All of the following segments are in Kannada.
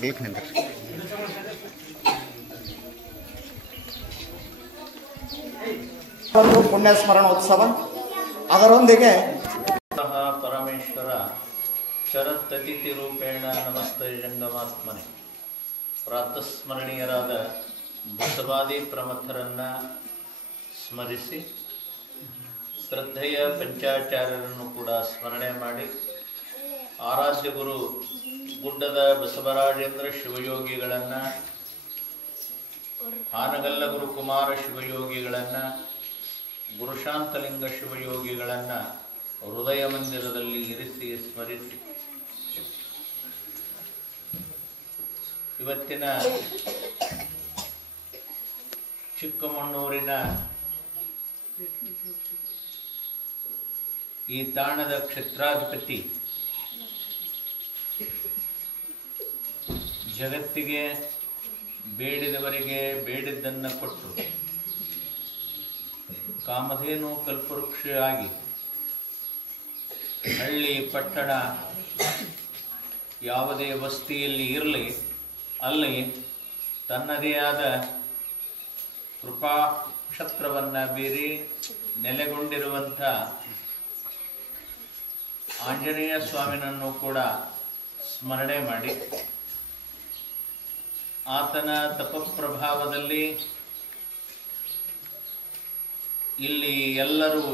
ತರ್ಲಿಕ್ಕೆ ನಿಂದ್ರಿ. ಒಂದು ಪುಣ್ಯ ಸ್ಮರಣೋತ್ಸವ, ಅದರೊಂದಿಗೆ ಪರಮೇಶ್ವರ ಶರತ್ತತಿಥಿ ರೂಪೇಣ ನಮಸ್ತೆ ಜಂಗಮಾತ್ಮನೆ. ಪ್ರಾತಸ್ಮರಣೀಯರಾದ ಬಸವಾದಿ ಪ್ರಮಥರನ್ನು ಸ್ಮರಿಸಿ ಶ್ರದ್ಧೆಯ ಪಂಚಾಚಾರ್ಯರನ್ನು ಕೂಡ ಸ್ಮರಣೆ ಮಾಡಿ ಆರಾಧ್ಯ ಗುರು ಗುಡ್ಡದ ಬಸವರಾಜೇಂದ್ರ ಶಿವಯೋಗಿಗಳನ್ನು, ಹಾನಗಲ್ಲ ಗುರುಕುಮಾರ ಶಿವಯೋಗಿಗಳನ್ನು, ಗುರುಶಾಂತಲಿಂಗ ಶಿವಯೋಗಿಗಳನ್ನು ಹೃದಯ ಮಂದಿರದಲ್ಲಿ ಇರಿಸಿ ಸ್ಮರಿಸಿ ಇವತ್ತಿನ ಚಿಕ್ಕಮಣ್ಣೂರಿನ ಈ ತಾಣದ ಕ್ಷೇತ್ರಾಧಿಪತಿ, ಜಗತ್ತಿಗೆ ಬೇಡಿದವರಿಗೆ ಬೇಡಿದ್ದನ್ನು ಕೊಟ್ಟು ಕಾಮಧೇನು ಕಲ್ಪವೃಕ್ಷ ಆಗಿ ಹಳ್ಳಿ ಪಟ್ಟಣ ಯಾವುದೇ ವಸ್ತಿಯಲ್ಲಿ ಇರಲಿ ಅಲ್ಲಿ ತನ್ನದೇ ಆದ ಕೃಪಾ ಕ್ಷತ್ರವನ್ನು ಬೀರಿ ನೆಲೆಗೊಂಡಿರುವಂಥ ಆಂಜನೇಯ ಸ್ವಾಮಿನನ್ನು ಕೂಡ ಸ್ಮರಣೆ ಮಾಡಿ ಆತನ ತಪಪ್ರಭಾವದಲ್ಲಿ ಇಲ್ಲಿ ಎಲ್ಲರೂ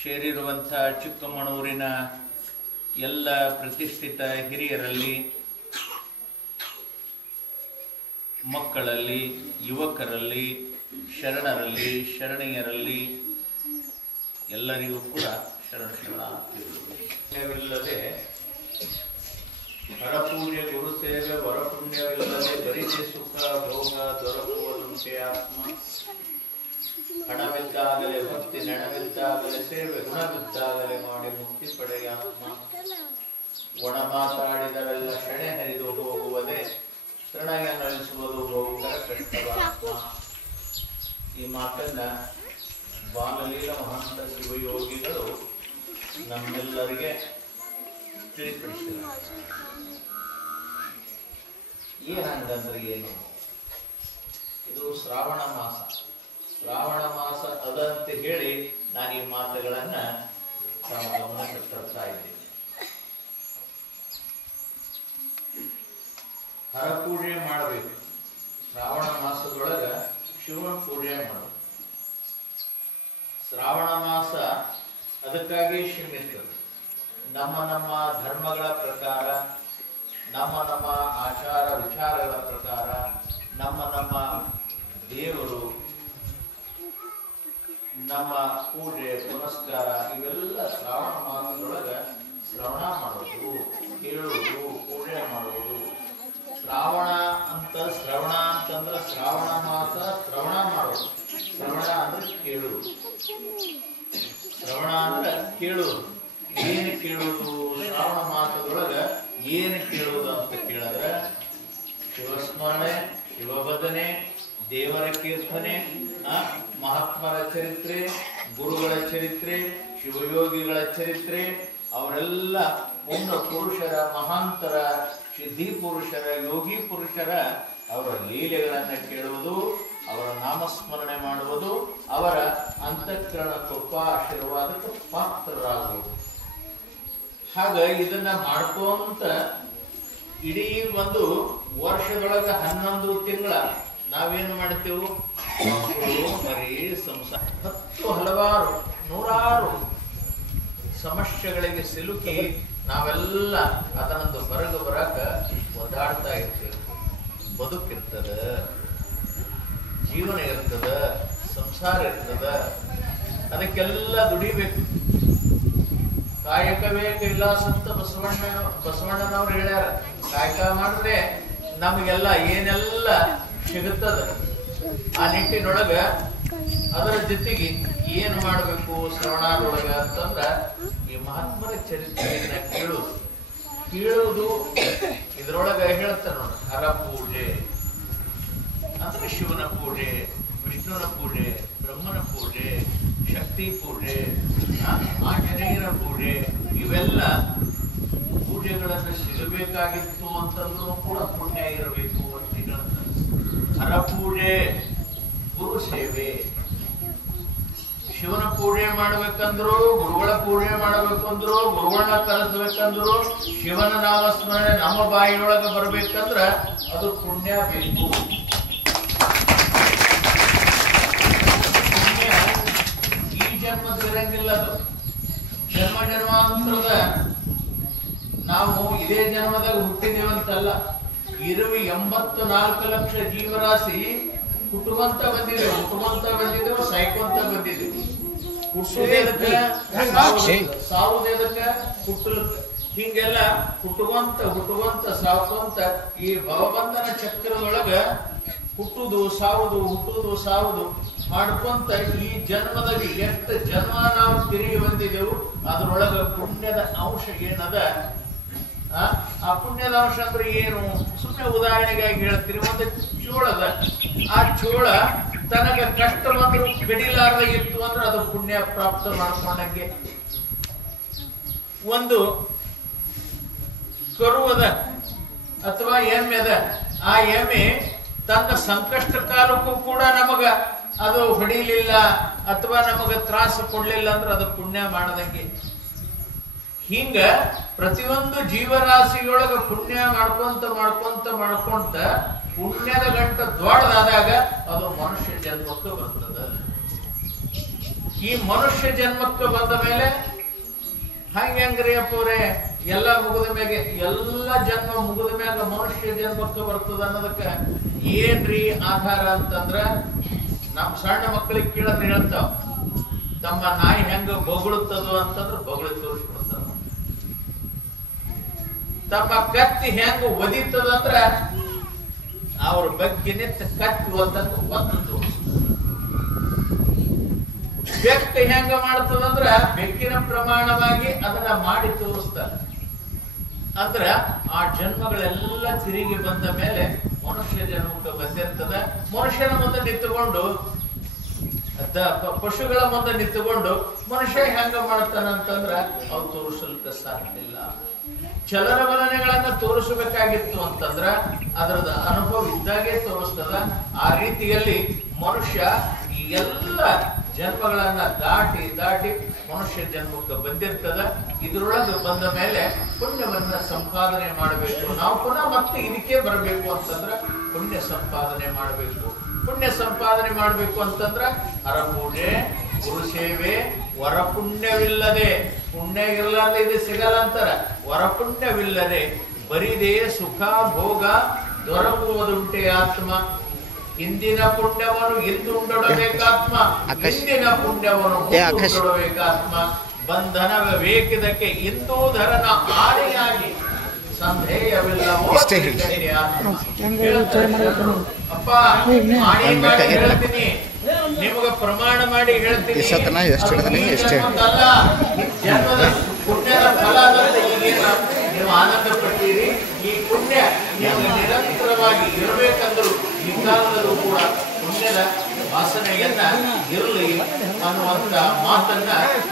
ಸೇರಿರುವಂಥ ಚಿಕ್ಕಮಗಳೂರಿನ ಎಲ್ಲ ಪ್ರತಿಷ್ಠಿತ ಹಿರಿಯರಲ್ಲಿ, ಮಕ್ಕಳಲ್ಲಿ, ಯುವಕರಲ್ಲಿ, ಶರಣರಲ್ಲಿ, ಶರಣೀಯರಲ್ಲಿ ಎಲ್ಲರಿಗೂ ಕೂಡ ಶರಣವಿಲ್ಲದೆ ಹರಪೂಜೆ ಗುರುಸೇವೆ ವರಪುಣ್ಯವಿಲ್ಲದೆ ಬರಿದೆ ಸುಖ ಭೋಗ ದೊರಕುವುದುಂಟೆ ಆತ್ಮ. ಹಣವಿದ್ದಾಗಲೇ ಭಕ್ತಿ, ನೆಣವಿದ್ದಾಗಲೇ ಸೇವೆ, ಗುಣವಿದ್ದಾಗಲೇ ಮಾಡಿ ಮುಕ್ತಿ ಪಡೆಯ ಆತ್ಮ. ಒಣ ಮಾತಾಡಿದರೆಲ್ಲ ಶಣೆ ಹರಿದು ಹೋಗುವುದೇ, ಶರಣಯ ನಲಿಸುವುದು ಬಹುಕರ ಕಷ್ಟವಾತ್ಮ. ಈ ಮಾತನ್ನ ಬಾಲಲೀಲ ಮಹಂತ ಶಿವಯೋಗಿಗಳು ನಮ್ಮೆಲ್ಲರಿಗೆ ತಿಳಿಪಡಿಸಿದ್ದಾರೆ. ಏನಂದ್ರೆ ಏನು? ಇದು ಶ್ರಾವಣ ಮಾಸ. ಶ್ರಾವಣ ಮಾಸ ಅದಂತ ಹೇಳಿ ನಾನು ಈ ಮಾತುಗಳನ್ನ ತಮ್ಮ ಗಮನಕ್ಕೆ ತರ್ತಾ ಇದ್ದೀನಿ. ಹರಪೂಜೆ ಮಾಡಬೇಕು. ಶ್ರಾವಣ ಮಾಸದೊಳಗ ಶಿವನ ಪೂಜೆ ಮಾಡಬೇಕು. ಶ್ರಾವಣ ಮಾಸ ಅದಕ್ಕಾಗಿ ಸೀಮಿತ. ನಮ್ಮ ನಮ್ಮ ಧರ್ಮಗಳ ಪ್ರಕಾರ, ನಮ್ಮ ನಮ್ಮ ಆಚಾರ ವಿಚಾರಗಳ ಪ್ರಕಾರ, ನಮ್ಮ ನಮ್ಮ ದೇವರು, ನಮ್ಮ ಪೂಜೆ ಪುನಸ್ಕಾರ ಇವೆಲ್ಲ ಶ್ರಾವಣ ಮಾಸದೊಳಗ ಶ್ರವಣ ಮಾಡೋದು, ಕೇಳುವುದು, ಪೂಜೆ ಮಾಡುವುದು. ಶ್ರಾವಣ ಶ್ರವಣ ಅಂತಂದ್ರೆ ಶ್ರಾವಣ ಮಾಸ ಶ್ರವಣ ಮಾಡೋದು. ಶ್ರವಣ ಅಂದ್ರೆ ಕೇಳುವುದು, ಶ್ರವಣ ಅಂದ್ರೆ ಕೇಳುವುದು. ಏನು ಕೇಳುವುದು? ಶ್ರಾವಣ ಮಾಸದೊಳಗ ಏನು ಕೇಳುವುದು ಅಂತ ಕೇಳಿದ್ರೆ ಶಿವಸ್ಮರಣೆ, ಶಿವಭಜನೆ, ದೇವರ ಕೀರ್ತನೆ, ಮಹಾತ್ಮರ ಚರಿತ್ರೆ, ಗುರುಗಳ ಚರಿತ್ರೆ, ಶಿವಯೋಗಿಗಳ ಚರಿತ್ರೆ, ಅವರೆಲ್ಲ ಪೂರ್ಣ ಪುರುಷರ, ಮಹಾಂತರ, ಸಿದ್ಧಿ ಪುರುಷರ, ಯೋಗಿ ಪುರುಷರ ಅವರ ಲೀಲೆಗಳನ್ನು ಕೇಳುವುದು, ಅವರ ನಾಮಸ್ಮರಣೆ ಮಾಡುವುದು, ಅವರ ಅಂತಃಕರಣ ಕೃಪಾ ಆಶೀರ್ವಾದಕ್ಕೆ ಪಾತ್ರರಾಗುವುದು. ಹಾಗ ಇದನ್ನ ಮಾಡ್ಕೊಂತ ಇಡೀ ಒಂದು ವರ್ಷದೊಳಗ 11 ತಿಂಗಳ ನಾವೇನು ಮಾಡ್ತೇವೆ? ಮರಿ ಸಂಸಾರ, ಹಲವಾರು ನೂರಾರು ಸಮಸ್ಯೆಗಳಿಗೆ ಸಿಲುಕಿ ನಾವೆಲ್ಲ ಅದನ್ನೊಂದು ಹೊರಗೆ ಬರಾಕ ಒದ್ದಾಡ್ತಾ ಇರ್ತೇವೆ. ಬದುಕಿರ್ತದ, ಜೀವನ ಇರ್ತದ, ಸಂಸಾರ ಇರ್ತದ, ಅದಕ್ಕೆಲ್ಲ ದುಡಿಬೇಕು. ಕಾಯಕವೇ ಕೈಲಾಸ ಅಂತ ಬಸವಣ್ಣನವ್ರು ಹೇಳ್ಯಾರ. ಕಾಯಕ ಮಾಡಿದ್ರೆ ನಮಗೆಲ್ಲ ಏನೆಲ್ಲ ಸಿಗುತ್ತದ. ಆ ನಿಟ್ಟಿನೊಳಗ ಅದರ ಜೊತೆಗೆ ಏನ್ ಮಾಡಬೇಕು ಶ್ರವಣದೊಳಗ ಅಂತಂದ್ರ ಈ ಮಹಾತ್ಮರ ಚರಿತ್ರೆಯನ್ನ ಕೇಳುವುದು. ಇದ್ರೊಳಗ ಹೇಳ್ತಾರ ನೋಡ್ರಿ, ಹರ ಪೂಜೆ ಅಂದ್ರೆ ಶಿವನ ಪೂಜೆ, ವಿಷ್ಣುವಿನ ಪೂಜೆ, ಬ್ರಹ್ಮನ ಪೂಜೆ, ಶಕ್ತಿ ಪೂಜೆ, ಆಂಜನೇಯನ ಪೂಜೆ, ಇವೆಲ್ಲ ಪೂಜೆ ಪೂಜೆಗಳನ್ನು ಸಿಗಬೇಕಾಗಿತ್ತು ಅಂತಂದ್ರೂ ಕೂಡ ಪುಣ್ಯ ಇರಬೇಕು ಅಂತ ಹೇಳ್ತಾರೆ. ಹರಪೂಜೆ, ಗುರು ಸೇವೆ. ಶಿವನ ಪೂಜೆ ಮಾಡ್ಬೇಕಂದ್ರು, ಗುರುಗಳ ಪೂಜೆ ಮಾಡ್ಬೇಕಂದ್ರು, ಗುರುಗಳನ್ನ ಕರೆಸ್ಬೇಕಂದ್ರು, ಶಿವನ ನಾಮಸ್ಮರಣೆ ನಮ್ಮ ಬಾಯಿಯೊಳಗೆ ಬರ್ಬೇಕಂದ್ರ ಅದು ಪುಣ್ಯ ಬೇಕು. ಪುಣ್ಯ ಈ ಜನ್ಮದಿರಂಗಿಲ್ಲ. ಅದು ಜನ್ಮ ಜನ್ಮಾಂತರದ ನಾವು ಇದೇ ಜನ್ಮದಾಗ ಹುಟ್ಟಿದೇವಂತಲ್ಲ. 84 ಲಕ್ಷ ಜೀವರಾಶಿ ಹುಟ್ಟುವಂತ ಬಂದಿದ್ದೇವೆ, ಸಾಯ್ಕೊಂತ ಬಂದಿದ್ದೇವೆ. ಹುಟ್ಟುವುದೇದಕ್ಕೆ, ಸಾವುದೇದಕ್ಕೆ, ಹುಟ್ಟಲಕ್ಕೆ. ಹಿಂಗೆಲ್ಲ ಹುಟ್ಟುವಂತ ಸಾವುವಂತ ಈ ಭವಬಂಧನ ಚಕ್ರದೊಳಗ ಹುಟ್ಟುದು ಸಾವುದು ಮಾಡ್ಕೊಂತ ಈ ಜನ್ಮದಲ್ಲಿ ಎಷ್ಟು ಜನ್ಮ ನಾವು ತಿರುಗಿ ಬಂದಿದ್ದೆವು. ಅದ್ರೊಳಗ ಪುಣ್ಯದ ಅಂಶ ಏನದ, ಆ ಪುಣ್ಯದ ಅಂಶ ಅಂದ್ರೆ ಏನು? ಸುಮ್ಮನೆ ಉದಾಹರಣೆಗಾಗಿ ಹೇಳ್ತೀರಿ, ಒಂದು ಚೋಳದ, ಆ ಚೋಳ ತನಗ ಕಷ್ಟ ಬಂದ್ರು ಬೆಡಿಲಾರ್ದ ಇತ್ತು ಅಂದ್ರೆ ಅದು ಪುಣ್ಯ ಪ್ರಾಪ್ತ ಮಾಡ್ಕೊಂಡಂಗೆ. ಒಂದು ಕರುವದ ಅಥವಾ ಎಮ್ಮೆ ಅದ, ಆ ಎಮ್ಮೆ ತನ್ನ ಸಂಕಷ್ಟ ಕಾಲಕ್ಕೂ ಕೂಡ ನಮಗ ಅದು ಹೊಡಿಲಿಲ್ಲ ಅಥವಾ ನಮಗ ತ್ರಾಸ ಕೊಡ್ಲಿಲ್ಲ ಅಂದ್ರೆ ಅದು ಪುಣ್ಯ ಮಾಡದಂಗೆ. ಹಿಂಗ ಪ್ರತಿಯೊಂದು ಜೀವರಾಶಿಯೊಳಗ ಪುಣ್ಯ ಮಾಡ್ಕೊಂತ ಪುಣ್ಯದ ಗಂಟ ದೊಡ್ಡದಾದಾಗ ಅದು ಮನುಷ್ಯ ಜನ್ಮಕ್ಕೆ ಬರ್ತದ. ಈ ಮನುಷ್ಯ ಜನ್ಮಕ್ಕೆ ಬಂದ ಮೇಲೆ ಹಂಗ್ರಿ ಅಪ್ಪವ್ರೆ, ಎಲ್ಲ ಮುಗಿದ ಮ್ಯಾಗೆ, ಎಲ್ಲ ಜನ್ಮ ಮುಗಿದ ಮ್ಯಾಗ ಮನುಷ್ಯ ಜನ್ಮಕ್ಕೆ ಬರ್ತದ ಅನ್ನೋದಕ್ಕ ಏನ್ರಿ ಆಧಾರ ಅಂತಂದ್ರ, ನಮ್ ಸಣ್ಣ ಮಕ್ಕಳಿಗೆ ಕೇಳಿದ್ರೆ ಹೇಳ್ತಾವ, ತಮ್ಮ ನಾಯಿ ಹೆಂಗ ಬೊಗಳುತ್ತದೋ ಅಂತಂದ್ರೆ ಬೊಗಳಿ ತೋರಿಸ್ಬಿಡ್ತಾವ. ತಮ್ಮ ಕತ್ತಿ ಹೆಂಗ ಒದಿತದಂದ್ರ ಅವ್ರ ಬಗ್ಗೆ ನಿಂತ ಕತ್ತಿ ಒದ್ದಂತ ಒದ್ದು ತೋರಿಸ್ತಾರೆ. ಬೆಕ್ಕ ಹೆಂಗ ಮಾಡ್ತದಂದ್ರ ಬೆಕ್ಕಿನ ಪ್ರಮಾಣವಾಗಿ ಅದನ್ನ ಮಾಡಿ ತೋರಿಸ್ತಾರೆ. ಅಂದ್ರ ಆ ಜನ್ಮಗಳೆಲ್ಲ ತಿರುಗಿ ಬಂದ ಮೇಲೆ ಮನುಷ್ಯ ಜನ್ಮಕ್ಕೆ ಬಂದಿರ್ತದ. ಮನುಷ್ಯನ ಮುಂದೆ ನಿಂತುಕೊಂಡು, ಪಶುಗಳ ಮುಂದೆ ನಿಂತುಕೊಂಡು ಮನುಷ್ಯ ಹೆಂಗ ಮಾಡ್ತಾನಂತಂದ್ರ ಅವು ತೋರಿಸಲಿಕ್ಕೆ ಸಾಧ್ಯವಿಲ್ಲ. ಚಲನವಲನೆಗಳನ್ನ ತೋರಿಸಬೇಕಾಗಿತ್ತು ಅಂತಂದ್ರ ಅದರದ ಅನುಭವ ಇದ್ದಾಗೆ ತೋರಿಸ್ತದ. ಆ ರೀತಿಯಲ್ಲಿ ಮನುಷ್ಯ ಈ ಎಲ್ಲ ಜನ್ಮಗಳನ್ನ ದಾಟಿ ಮನುಷ್ಯ ಜನ್ಮಕ್ಕೆ ಬಂದಿರ್ತದ. ಇದ್ರೊಳಗೆ ಬಂದ ಮೇಲೆ ಪುಣ್ಯವನ್ನ ಸಂಪಾದನೆ ಮಾಡಬೇಕು. ನಾವು ಪುನಃ ಮತ್ತೆ ಇದಕ್ಕೆ ಬರಬೇಕು ಅಂತಂದ್ರ ಪುಣ್ಯ ಸಂಪಾದನೆ ಮಾಡಬೇಕು. ಪುಣ್ಯ ಸಂಪಾದನೆ ಮಾಡಬೇಕು ಅಂತಂದ್ರ ಹರಪೂಜೆ, ಗುರು ಸೇವೆ, ವರ ಪುಣ್ಯವಿಲ್ಲದೆ, ಪುಣ್ಯ ಇರಲಾರ್ದೆ ಇದು ಸಿಗಲ್ಲ ಅಂತಾರ. ವರ ಪುಣ್ಯವಿಲ್ಲದೆ ಬರಿದೇ ಸುಖ ಭೋಗ ದೊರಕುವುದುಂಟೆ ಆತ್ಮ. ಇಂದಿನ ಪುಣ್ಯವನ್ನು ಇಂದುಂಡೊಡಬೇಕಾತ್ಮ, ಇಂದಿನ ಪುಣ್ಯವನ್ನು ಮುಂದುಂಡೊಡಬೇಕಾತ್ಮ. ಬಂಧನವ ವೇಕಿದಕ್ಕೆ ಇಂದೂಧರನ ಆನೆಯಾಗಿ ಸಂದೇಹವಿಲ್ಲವೋ ಆತ್ಮ. ಅಪ್ಪ, ಆಣೆ ಮಾಡಿ ಹೇಳ್ತೀನಿ, ನಿಮಗ ಪ್ರಮಾಣ ಮಾಡಿ ಹೇಳ್ತೀನಿ, ಜನ್ಮದ ಪುಣ್ಯದ ಫಲ ಈಗೇನ ನೀವು ಆನಂದ ಪಡ್ತೀರಿ. ಈ ಪುಣ್ಯ ನಿಮಗೆ ನಿರಂತರವಾಗಿ ಇರಬೇಕಂದ್ರು ಈ ಕಾಲದಲ್ಲೂ ಕೂಡ ಪುಣ್ಯದ ವಾಸನೆಯನ್ನ ಇರಲಿ ಅನ್ನುವಂತ ಮಾತನ್ನ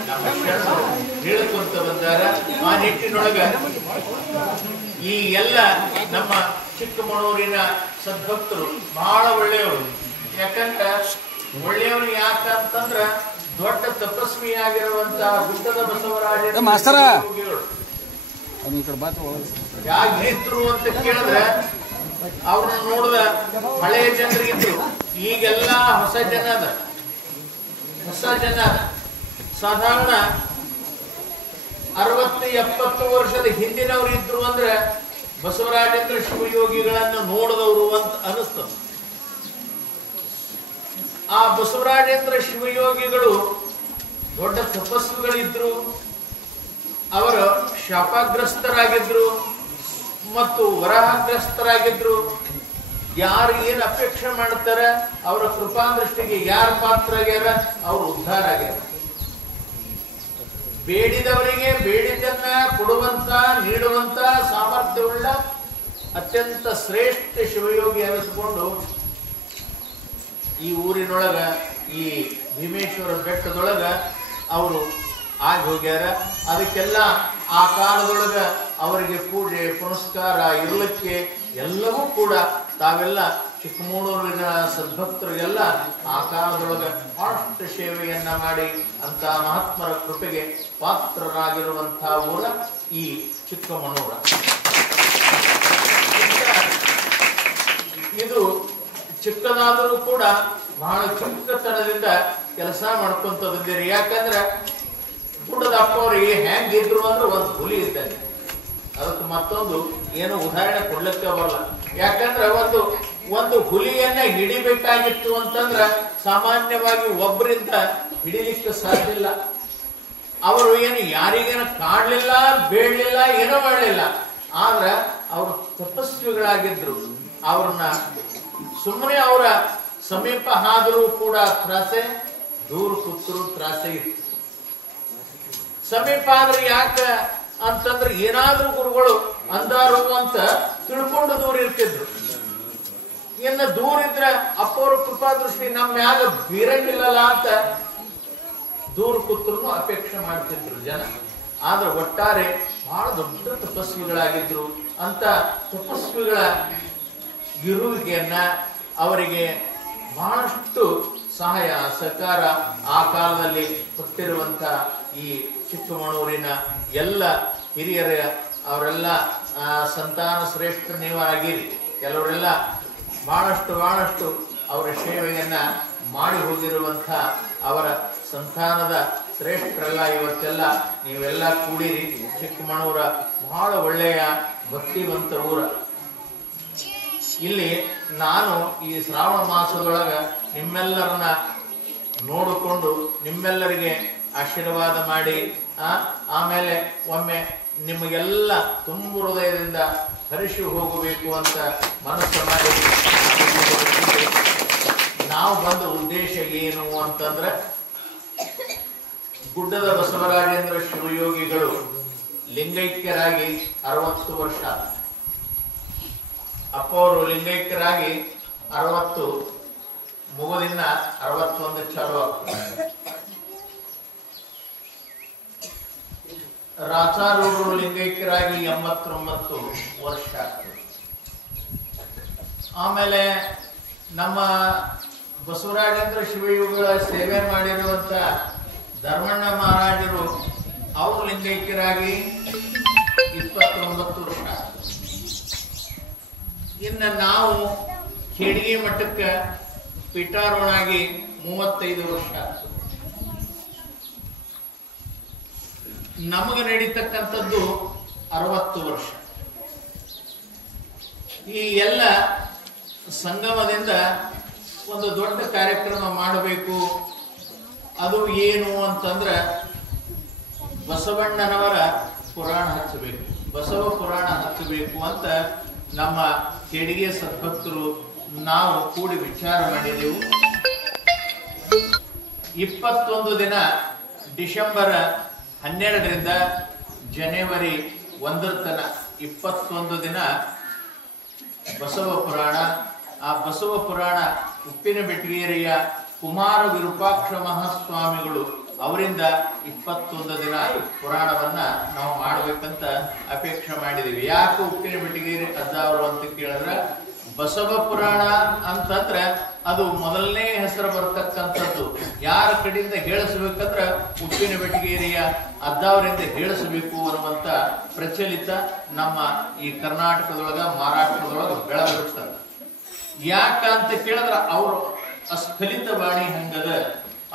ನಮ್ಮ ಶರಣರು ಹೇಳಿಕೊಂತ ಬಂದಾರ. ಆ ನಿಟ್ಟಿನೊಳಗ ಈ ಎಲ್ಲ ನಮ್ಮ ಚಿಕ್ಕಮಗಳೂರಿನ ಸದ್ಭಕ್ತರು ಬಹಳ ಒಳ್ಳೆಯವರು. ಯಾಕಂದ್ರೆ ಒಳ್ಳೆಯವರು ಯಾಕಂತಂದ್ರ ದೊಡ್ಡ ತಪಸ್ವಿಯಾಗಿರುವಂತಹ ಗುಡ್ಡದ ಬಸವರಾಜ ಯಾಕಿದ್ರು ಅಂತ ಕೇಳಿದ್ರೆ ಅವ್ರನ್ನ ನೋಡಿದ ಹಳೆಯ ಜನರಿಗಿದ್ರು. ಈಗೆಲ್ಲ ಹೊಸ ಜನ ಸಾಧಾರಣ 60-70 ವರ್ಷದ ಹಿಂದಿನವ್ರು ಇದ್ರು ಅಂದ್ರೆ ಬಸವರಾಜೇಂದ್ರ ಶಿವಯೋಗಿಗಳನ್ನು ನೋಡಿದವರು ಅಂತ ಅನಿಸ್ತದೆ. ಆ ಬಸವರಾಜೇಂದ್ರ ಶಿವಯೋಗಿಗಳು ದೊಡ್ಡ ತಪಸ್ವಿಗಳಿದ್ರು. ಅವರು ಶಾಪಗ್ರಸ್ತರಾಗಿದ್ರು ಮತ್ತು ವರಹಗ್ರಸ್ತರಾಗಿದ್ರು. ಯಾರು ಏನ್ ಅಪೇಕ್ಷೆ ಮಾಡ್ತಾರ ಅವರ ಕೃಪಾದೃಷ್ಟಿಗೆ ಯಾರು ಪಾತ್ರ ಆಗ್ಯಾರ ಅವರು ಉದ್ಧಾರ ಆಗ್ಯಾರ. ಬೇಡಿದವರಿಗೆ ಬೇಡಿದ್ದನ್ನ ಕೊಡುವಂತ ನೀಡುವಂತ ಸಾಮರ್ಥ್ಯವುಳ್ಳ ಅತ್ಯಂತ ಶ್ರೇಷ್ಠ ಶಿವಯೋಗಿ ಅನಿಸ್ಕೊಂಡು ಈ ಊರಿನೊಳಗ ಈ ಭೀಮೇಶ್ವರ ಬೆಟ್ಟದೊಳಗ ಅವರು ಆಗಿ ಹೋಗ್ಯಾರ. ಅದಕ್ಕೆಲ್ಲ ಆ ಕಾಲದೊಳಗ ಅವರಿಗೆ ಪೂಜೆ ಪುನಸ್ಕಾರ ಇರಲಿಕ್ಕೆ ಎಲ್ಲವೂ ಕೂಡ ತಾವೆಲ್ಲ ಚಿಕ್ಕಮಗಳೂರಿನ ಸದ್ಭಕ್ತರಿಗೆಲ್ಲ ಆ ಕಾಲದೊಳಗೆ ಅಷ್ಟು ಸೇವೆಯನ್ನ ಮಾಡಿ ಅಂತ ಮಹಾತ್ಮರ ಕೃಪೆಗೆ ಪಾತ್ರರಾಗಿರುವಂತಹ ಊರ ಈ ಚಿಕ್ಕಮಗಳೂರ. ಇದು ಚಿಕ್ಕದಾದರೂ ಕೂಡ ಬಹಳ ಚಿಕ್ಕತನದಿಂದ ಕೆಲಸ ಮಾಡ್ಕೊಂತ ಬಂದಿರಿ. ಯಾಕಂದ್ರೆ ಗುಡ್ಡದ ಅಪ್ಪವ್ರಿಗೆ ಹೆಂಗಿದ್ರು ಅಂದ್ರೆ ಒಂದು ಹುಲಿ ಇದ್ದಂಗೆ. ಅದಕ್ಕೆ ಮತ್ತೊಂದು ಏನು ಉದಾಹರಣೆ ಕೊಡ್ಲಿಕ್ಕೆ ಬರಲ್ಲ. ಯಾಕಂದ್ರೆ ಒಂದು ಹುಲಿಯನ್ನ ಹಿಡಿಬೇಕಾಗಿತ್ತು ಅಂತಂದ್ರ ಸಾಮಾನ್ಯವಾಗಿ ಒಬ್ಬರಿಂದ ಹಿಡಿಲಿಕ್ಕೆ ಸಾಧ್ಯ ಇಲ್ಲ. ಅವರು ಏನು ಯಾರಿಗೇನು ಕಾಡ್ಲಿಲ್ಲ, ಬೇಡಲಿಲ್ಲ, ಏನೋ ಮಾಡಲಿಲ್ಲ. ಆದ್ರ ಅವರು ತಪಸ್ವಿಗಳಾಗಿದ್ರು. ಅವ್ರನ್ನ ಸುಮ್ಮನೆ ಅವರ ಸಮೀಪ ಆದರೂ ಕೂಡ ತ್ರಾಸೆ, ದೂರ ಕೂತರು ತ್ರಾಸೆ ಇತ್ತು. ಸಮೀಪ ಆದ್ರೆ ಯಾಕ ಅಂತಂದ್ರೆ ಏನಾದ್ರೂ ಗುರುಗಳು ಅಂದಾರು ಅಂತ ತಿಳ್ಕೊಂಡು ದೂರ ಇರ್ತಿದ್ರು. ಇನ್ನು ದೂರ ಇದ್ರೆ ಅಪ್ಪವ್ರ ಕೃಪಾದೃಷ್ಟಿ ನಮ್ಮ ಮ್ಯಾಗ ಬೀರಂಗಿಲ್ಲಲ್ಲ ಅಂತ ದೂರ ಕೂತ್ರು ಅಪೇಕ್ಷೆ ಮಾಡ್ತಿದ್ರು ಜನ. ಆದ್ರೆ ಒಟ್ಟಾರೆ ಬಹಳ ದೊಡ್ಡ ತಪಸ್ವಿಗಳಾಗಿದ್ರು. ಅಂತ ತಪಸ್ವಿಗಳ ಇರುವಿಕೆಯನ್ನ ಅವರಿಗೆ ಬಹಳಷ್ಟು ಸಹಾಯ ಸಹಕಾರ ಆ ಕಾಲದಲ್ಲಿ ಕೊಟ್ಟಿರುವಂತ ಈ ಚಿಕ್ಕಮಗಳೂರಿನ ಎಲ್ಲ ಹಿರಿಯರ ಅವರೆಲ್ಲ ಸಂತಾನ ಶ್ರೇಷ್ಠ ನೀವಾಗಿರಿ. ಕೆಲವರೆಲ್ಲ ಬಹಳಷ್ಟು ಅವರ ಸೇವೆಯನ್ನ ಮಾಡಿ ಹೋಗಿರುವಂತ ಅವರ ಸಂತಾನದ ಶ್ರೇಷ್ಠರೆಲ್ಲ ಇವತ್ತೆಲ್ಲ ನೀವೆಲ್ಲ ಕೂಡಿರಿ. ಚಿಕ್ಕಮಗಳೂರ ಬಹಳ ಒಳ್ಳೆಯ ಭಕ್ತಿವಂತ ಊರ. ಇಲ್ಲಿ ನಾನು ಈ ಶ್ರಾವಣ ಮಾಸದೊಳಗ ನಿಮ್ಮೆಲ್ಲರನ್ನ ನೋಡಿಕೊಂಡು ನಿಮ್ಮೆಲ್ಲರಿಗೆ ಆಶೀರ್ವಾದ ಮಾಡಿ ಆಮೇಲೆ ಒಮ್ಮೆ ನಿಮಗೆಲ್ಲ ತುಂಬ ಹೃದಯದಿಂದ ಹರಿಸಿ ಹೋಗಬೇಕು ಅಂತ ಮನಸ್ಸು ಮಾಡಿ ನಾವು ಬಂದ ಉದ್ದೇಶ ಏನು ಅಂತಂದ್ರೆ, ಗುಡ್ಡದ ಬಸವರಾಜೇಂದ್ರ ಶಿವಯೋಗಿಗಳು ಲಿಂಗೈಕ್ಯರಾಗಿ 60 ವರ್ಷ. ಅಪ್ಪವರು ಲಿಂಗೈಕ್ಯರಾಗಿ 60 ಮುಗುದಿನ 61 ಚಾಲು ಆಗ್ತದೆ. ರಾಚಾರೂಢರು ಲಿಂಗೈಕ್ಯರಾಗಿ 89 ವರ್ಷ ಆಗ್ತದೆ. ಆಮೇಲೆ ನಮ್ಮ ಬಸವರಾಜೇಂದ್ರ ಶಿವಯೋಗಿಗಳ ಸೇವೆ ಮಾಡಿರುವಂತ ಧರ್ಮಣ್ಣ ಮಹಾರಾಜರು ಅವರು ಲಿಂಗೈಕ್ಯರಾಗಿ 29 ವರ್ಷ. ಇನ್ನು ನಾವು ಖೇಡಿಗೆ ಮಠಕ್ಕೆ ಪೀಠಾರೋಹಣಾಗಿ 35 ವರ್ಷ. ನಮಗೆ ನಡೀತಕ್ಕಂಥದ್ದು 60 ವರ್ಷ. ಈ ಎಲ್ಲ ಸಂಗಮದಿಂದ ಒಂದು ದೊಡ್ಡ ಕಾರ್ಯಕ್ರಮ ಮಾಡಬೇಕು. ಅದು ಏನು ಅಂತಂದ್ರೆ ಬಸವಣ್ಣನವರ ಪುರಾಣ ಹಚ್ಚಬೇಕು, ಬಸವ ಪುರಾಣ ಹಚ್ಚಬೇಕು ಅಂತ ನಮ್ಮ ಖೇಡಿಗೆ ಸದ್ಭಕ್ತರು ನಾವು ಕೂಡಿ ವಿಚಾರ ಮಾಡಿದೆವು. 21 ದಿನ ಡಿಸೆಂಬರ್ 12ರಿಂದ ಜನವರಿ 1 ತನ 21 ದಿನ ಬಸವ ಪುರಾಣ. ಆ ಬಸವ ಪುರಾಣ ಉಪ್ಪಿನ ಬೆಟಗೇರಿಯ ಕುಮಾರ ವಿರೂಪಾಕ್ಷ ಮಹಾಸ್ವಾಮಿಗಳು ಅವರಿಂದ 21 ದಿನ ಪುರಾಣವನ್ನ ನಾವು ಮಾಡಬೇಕಂತ ಅಪೇಕ್ಷೆ ಮಾಡಿದೀವಿ. ಯಾಕೆ ಉಪ್ಪಿನ ಬೆಟಗೇರಿ ಅಜ್ಜಾವರು ಅಂತ ಕೇಳಿದ್ರೆ, ಬಸವ ಪುರಾಣ ಅಂತಂದ್ರೆ ಅದು ಮೊದಲನೇ ಹೆಸರು ಬರ್ತಕ್ಕಂಥದ್ದು. ಯಾರ ಕಡೆಯಿಂದ ಹೇಳಿಸ್ಬೇಕಂದ್ರೆ ಉಪ್ಪಿನ ಬೆಟಗೇರಿಯ ಅಜ್ಜಾವರಿಂದ ಹೇಳಿಸಬೇಕು ಅನ್ನುವಂತ ಪ್ರಚಲಿತ ನಮ್ಮ ಈ ಕರ್ನಾಟಕದೊಳಗ ಮಹಾರಾಷ್ಟ್ರದೊಳಗ ಬೆಳೆದಿರ್ತದೆ. ಯಾಕ ಅಂತ ಕೇಳಿದ್ರೆ ಅವರು ಅಸ್ಖಲಿತ ವಾಣಿ ಹಂಗದ,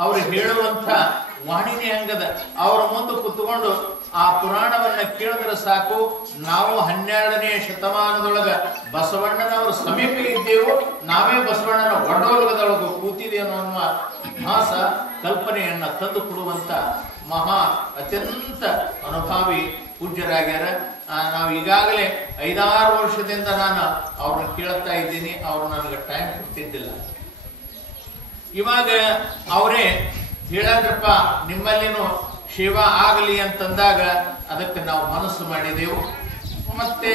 ಅವ್ರು ಹೇಳುವಂತ ವಾಣಿನೇ ಹಂಗದ. ಅವ್ರ ಮುಂದೆ ಕುತ್ಕೊಂಡು ಆ ಪುರಾಣವನ್ನ ಕೇಳಿದ್ರೆ ಸಾಕು, ನಾವು 12ನೇ ಶತಮಾನದೊಳಗ ಬಸವಣ್ಣನವರ ಸಮೀಪ ಇದ್ದೇವು, ನಾವೇ ಬಸವಣ್ಣನ ಒಡೋಲಗದೊಳಗ ಕೂತಿದ್ದೇವೆ ಅನ್ನುವ ಭಾಸ ಕಲ್ಪನೆಯನ್ನ ತಂದು ಕೊಡುವಂತ ಮಹಾ ಅತ್ಯಂತ ಅನುಭಾವಿ ಪೂಜ್ಯರಾಗ್ಯಾರ. ನಾವು ಈಗಾಗಲೇ 5-6 ವರ್ಷದಿಂದ ನಾನು ಅವ್ರನ್ನ ಕೇಳ್ತಾ ಇದ್ದೀನಿ. ಅವ್ರು ನನಗೆ ಟೈಮ್ ಕೊಡ್ತಿದ್ದಿಲ್ಲ. ಇವಾಗ ಅವರೇ ಹೇಳದ್ರಪ್ಪ ನಿಮ್ಮಲ್ಲಿನೂ ಸೇವಾ ಆಗಲಿ ಅಂತಂದಾಗ ಅದಕ್ಕೆ ನಾವು ಮನಸ್ಸು ಮಾಡಿದೆವು. ಮತ್ತೆ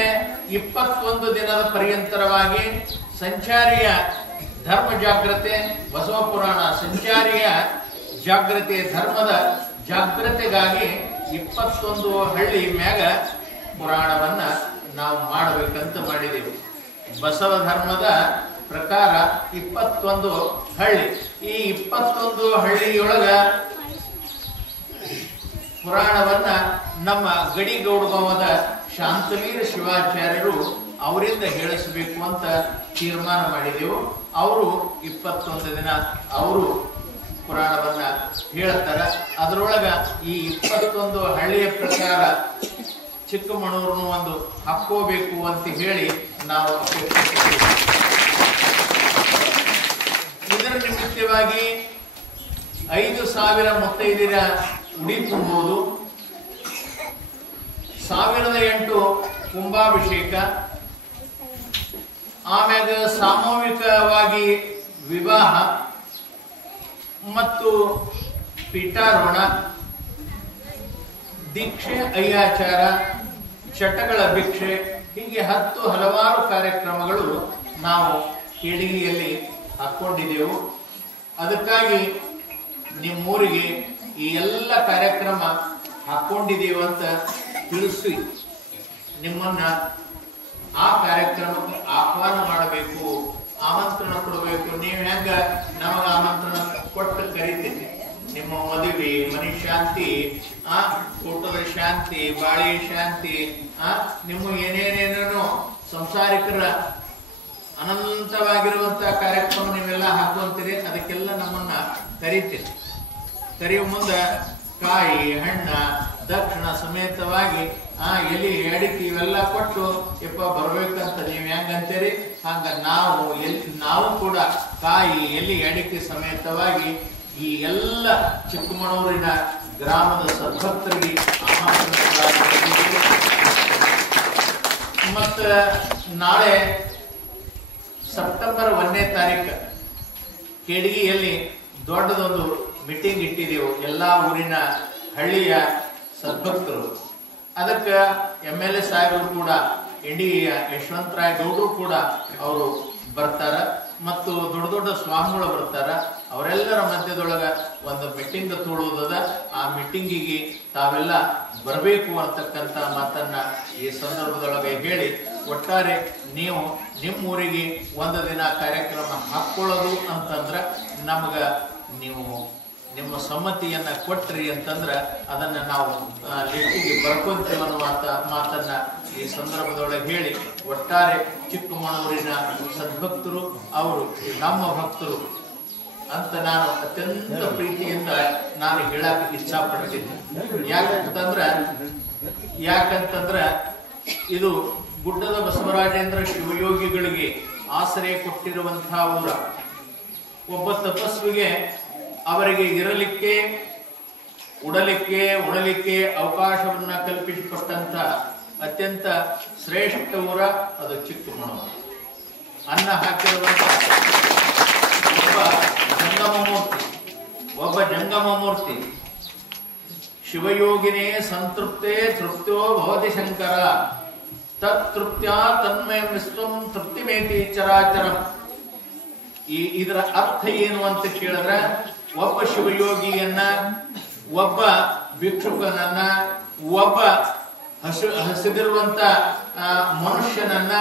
21 ದಿನದ ಪರ್ಯಂತರವಾಗಿ ಸಂಚಾರಿಯ ಧರ್ಮ ಜಾಗ್ರತೆ, ಬಸವ ಪುರಾಣ ಸಂಚಾರಿಯ ಜಾಗ್ರತೆ, ಧರ್ಮದ ಜಾಗ್ರತೆಗಾಗಿ 21 ಹಳ್ಳಿ ಮ್ಯಾಗ ಪುರಾಣವನ್ನ ನಾವು ಮಾಡಬೇಕಂತ ಮಾಡಿದೆವು. ಬಸವ ಧರ್ಮದ ಪ್ರಕಾರ 21 ಹಳ್ಳಿ. ಈ 21 ಹಳ್ಳಿಯೊಳಗ ಪುರಾಣವನ್ನ ನಮ್ಮ ಗಡಿಗೌಡಗಾಂವದ ಶಾಂತವೀರ ಶಿವಾಚಾರ್ಯರು ಅವರಿಂದ ಹೇಳಿಸಬೇಕು ಅಂತ ತೀರ್ಮಾನ ಮಾಡಿದೆವು. ಅವರು 21 ದಿನ ಅವರು ಪುರಾಣವನ್ನ ಹೇಳ್ತಾರ. ಅದರೊಳಗ ಈ 21 ಹಳ್ಳಿಯ ಪ್ರಕಾರ ಚಿಕ್ಕಮಗಳೂರನ್ನು ಒಂದು ಹಾಕೋಬೇಕು ಅಂತ ಹೇಳಿ ನಾವು ಇದರ ನಿಮಿತ್ತವಾಗಿ 5,000 ಮುತ್ತೈದೆಯರ ಉಡಿ ತುಂಬುವುದು, 1,008 ಕುಂಭಾಭಿಷೇಕ, ಆಮ್ಯಾಗ ಸಾಮೂಹಿಕವಾಗಿ ವಿವಾಹ ಮತ್ತು ಪೀಠಾರೋಹಣ, ದೀಕ್ಷೆ, ಅಯ್ಯಾಚಾರ, ಚಟಗಳ ಭಿಕ್ಷೆ, ಹೀಗೆ ಹಲವಾರು ಕಾರ್ಯಕ್ರಮಗಳು ನಾವು ಕೇಡಿಗೆಯಲ್ಲಿ ಹಾಕೊಂಡಿದ್ದೆವು. ಅದಕ್ಕಾಗಿ ನಿಮ್ಮೂರಿಗೆ ಈ ಎಲ್ಲ ಕಾರ್ಯಕ್ರಮ ಹಾಕೊಂಡಿದ್ದೀವಿ ಅಂತ ತಿಳಿಸಿ ನಿಮ್ಮನ್ನ ಆ ಕಾರ್ಯಕ್ರಮಕ್ಕೆ ಆಹ್ವಾನ ಮಾಡಬೇಕು, ಆಮಂತ್ರಣ ಕೊಡಬೇಕು. ನೀವು ಹೆಂಗ ನಮಗ ಆಮಂತ್ರಣ ಕೊಟ್ಟು ಕರಿತೀರಿ, ನಿಮ್ಮ ಮದುವೆ, ಮನೆ ಶಾಂತಿ, ಊಟದ ಶಾಂತಿ, ಬಾಳೆ ಶಾಂತಿ, ನಿಮ್ಮ ಏನೇನೇನೋ ಸಂಸಾರಿಕರ ಅನಂತವಾಗಿರುವಂತಹ ಕಾರ್ಯಕ್ರಮ ನೀವೆಲ್ಲ ಹಾಕುವಂತೀರಿ. ಅದಕ್ಕೆಲ್ಲ ನಮ್ಮನ್ನ ಕರಿತೀರಿ. ಕರೆಯುವ ಮುಂದೆ ಕಾಯಿ, ಹಣ್ಣ, ದಕ್ಷಿಣ ಸಮೇತವಾಗಿ ಎಲಿ, ಅಡಿಕೆ ಇವೆಲ್ಲ ಕೊಟ್ಟು ಬರ್ಬೇಕಂತ ನೀವ್ ಹೆಂಗಂತೀರಿ ಹಂಗ ನಾವು ಕೂಡ ಕಾಯಿ, ಎಲಿ, ಅಡಿಕೆ ಸಮೇತವಾಗಿ ಈ ಎಲ್ಲ ಚಿಕ್ಕಮಗಳೂರಿನ ಗ್ರಾಮದ ಸದ್ಭಕ್ತರಿಗೆ ಮತ್ತ ನಾಳೆ ಸೆಪ್ಟೆಂಬರ್ 1ನೇ ತಾರೀಕು ಕೇಡಗಿಯಲ್ಲಿ ದೊಡ್ಡದೊಂದು ಮೀಟಿಂಗ್ ಇಟ್ಟಿದೆವು, ಎಲ್ಲಾ ಊರಿನ ಹಳ್ಳಿಯ ಸದ್ಭಕ್ತರು. ಅದಕ್ಕೆ MLA ಸಾಹೇಬರು ಕೂಡ, ಇಂಡಿಯ ಯಶವಂತರಾಯ ಗೌಡರು ಕೂಡ ಅವರು ಬರ್ತಾರ ಮತ್ತು ದೊಡ್ಡ ದೊಡ್ಡ ಸ್ವಾಮಿಗಳು ಬರ್ತಾರ. ಅವರೆಲ್ಲರ ಮಧ್ಯದೊಳಗ ಒಂದು ಮೀಟಿಂಗ್ ತೋಳುವುದದ. ಆ ಮೀಟಿಂಗಿಗೆ ತಾವೆಲ್ಲ ಬರಬೇಕು ಅಂತಕ್ಕಂಥ ಮಾತನ್ನ ಈ ಸಂದರ್ಭದೊಳಗೆ ಹೇಳಿ, ಒಟ್ಟಾರೆ ನೀವು ನಿಮ್ಮೂರಿಗೆ ಒಂದು ದಿನ ಕಾರ್ಯಕ್ರಮ ಹಾಕೊಳ್ಳೋದು ಅಂತಂದ್ರ ನಮಗ ನೀವು ನಿಮ್ಮ ಸಮ್ಮತಿಯನ್ನ ಕೊಟ್ರಿ ಅಂತಂದ್ರ ಅದನ್ನ ನಾವು ಲಿಸ್ಟಿಗೆ ಬರ್ಕೊಂತೀವಿ ಅನ್ನುವಂತ ಮಾತನ್ನ ಈ ಸಂದರ್ಭದೊಳಗೆ ಹೇಳಿ, ಒಟ್ಟಾರೆ ಚಿಕ್ಕಮಗಳೂರಿನ ಸದ್ಭಕ್ತರು ಅವರು ನಮ್ಮ ಭಕ್ತರು ಅಂತ ನಾನು ಅತ್ಯಂತ ಪ್ರೀತಿಯಿಂದ ನಾನು ಹೇಳಕ್ ಇಚ್ಛಾ ಪಡ್ತೀನಿ. ಯಾಕಂತಂದ್ರ ಇದು ಗುಡ್ಡದ ಬಸವರಾಜೇಂದ್ರ ಶಿವಯೋಗಿಗಳಿಗೆ ಆಶ್ರಯ ಕೊಟ್ಟಿರುವಂತಹ ಊರ. ಒಬ್ಬ ತಪಸ್ವಿಗೆ ಅವರಿಗೆ ಇರಲಿಕ್ಕೆ, ಉಡಲಿಕ್ಕೆ ಅವಕಾಶವನ್ನ ಕಲ್ಪಿಸಿಕೊಟ್ಟಂತ ಅತ್ಯಂತ ಶ್ರೇಷ್ಠ ಊರ ಅದು ಚಿಕ್ಕಮಗಳೂರು. ಅನ್ನ ಹಾಕಿರುವಂತ ಒಬ್ಬ ಜಂಗಮ ಮೂರ್ತಿ ಶಿವಯೋಗಿನೇ ಸಂತೃಪ್ತೇ ತೃಪ್ತೋ ಭವತಿ ಶಂಕರ ತೃಪ್ತ್ಯಾ ತನ್ಮಯ ವಿಶ್ವಂ ತೃಪ್ತಿಮೇತಿ ಚರಾಚರಂ. ಇದರ ಅರ್ಥ ಏನು ಅಂತ ಕೇಳಿದ್ರೆ, ಒಬ್ಬ ಶಿವಯೋಗಿಯನ್ನ, ಒಬ್ಬ ಭಿಕ್ಷುಕನನ್ನ, ಒಬ್ಬ ಹಸಿದಿರುವಂತ ಮನುಷ್ಯನನ್ನ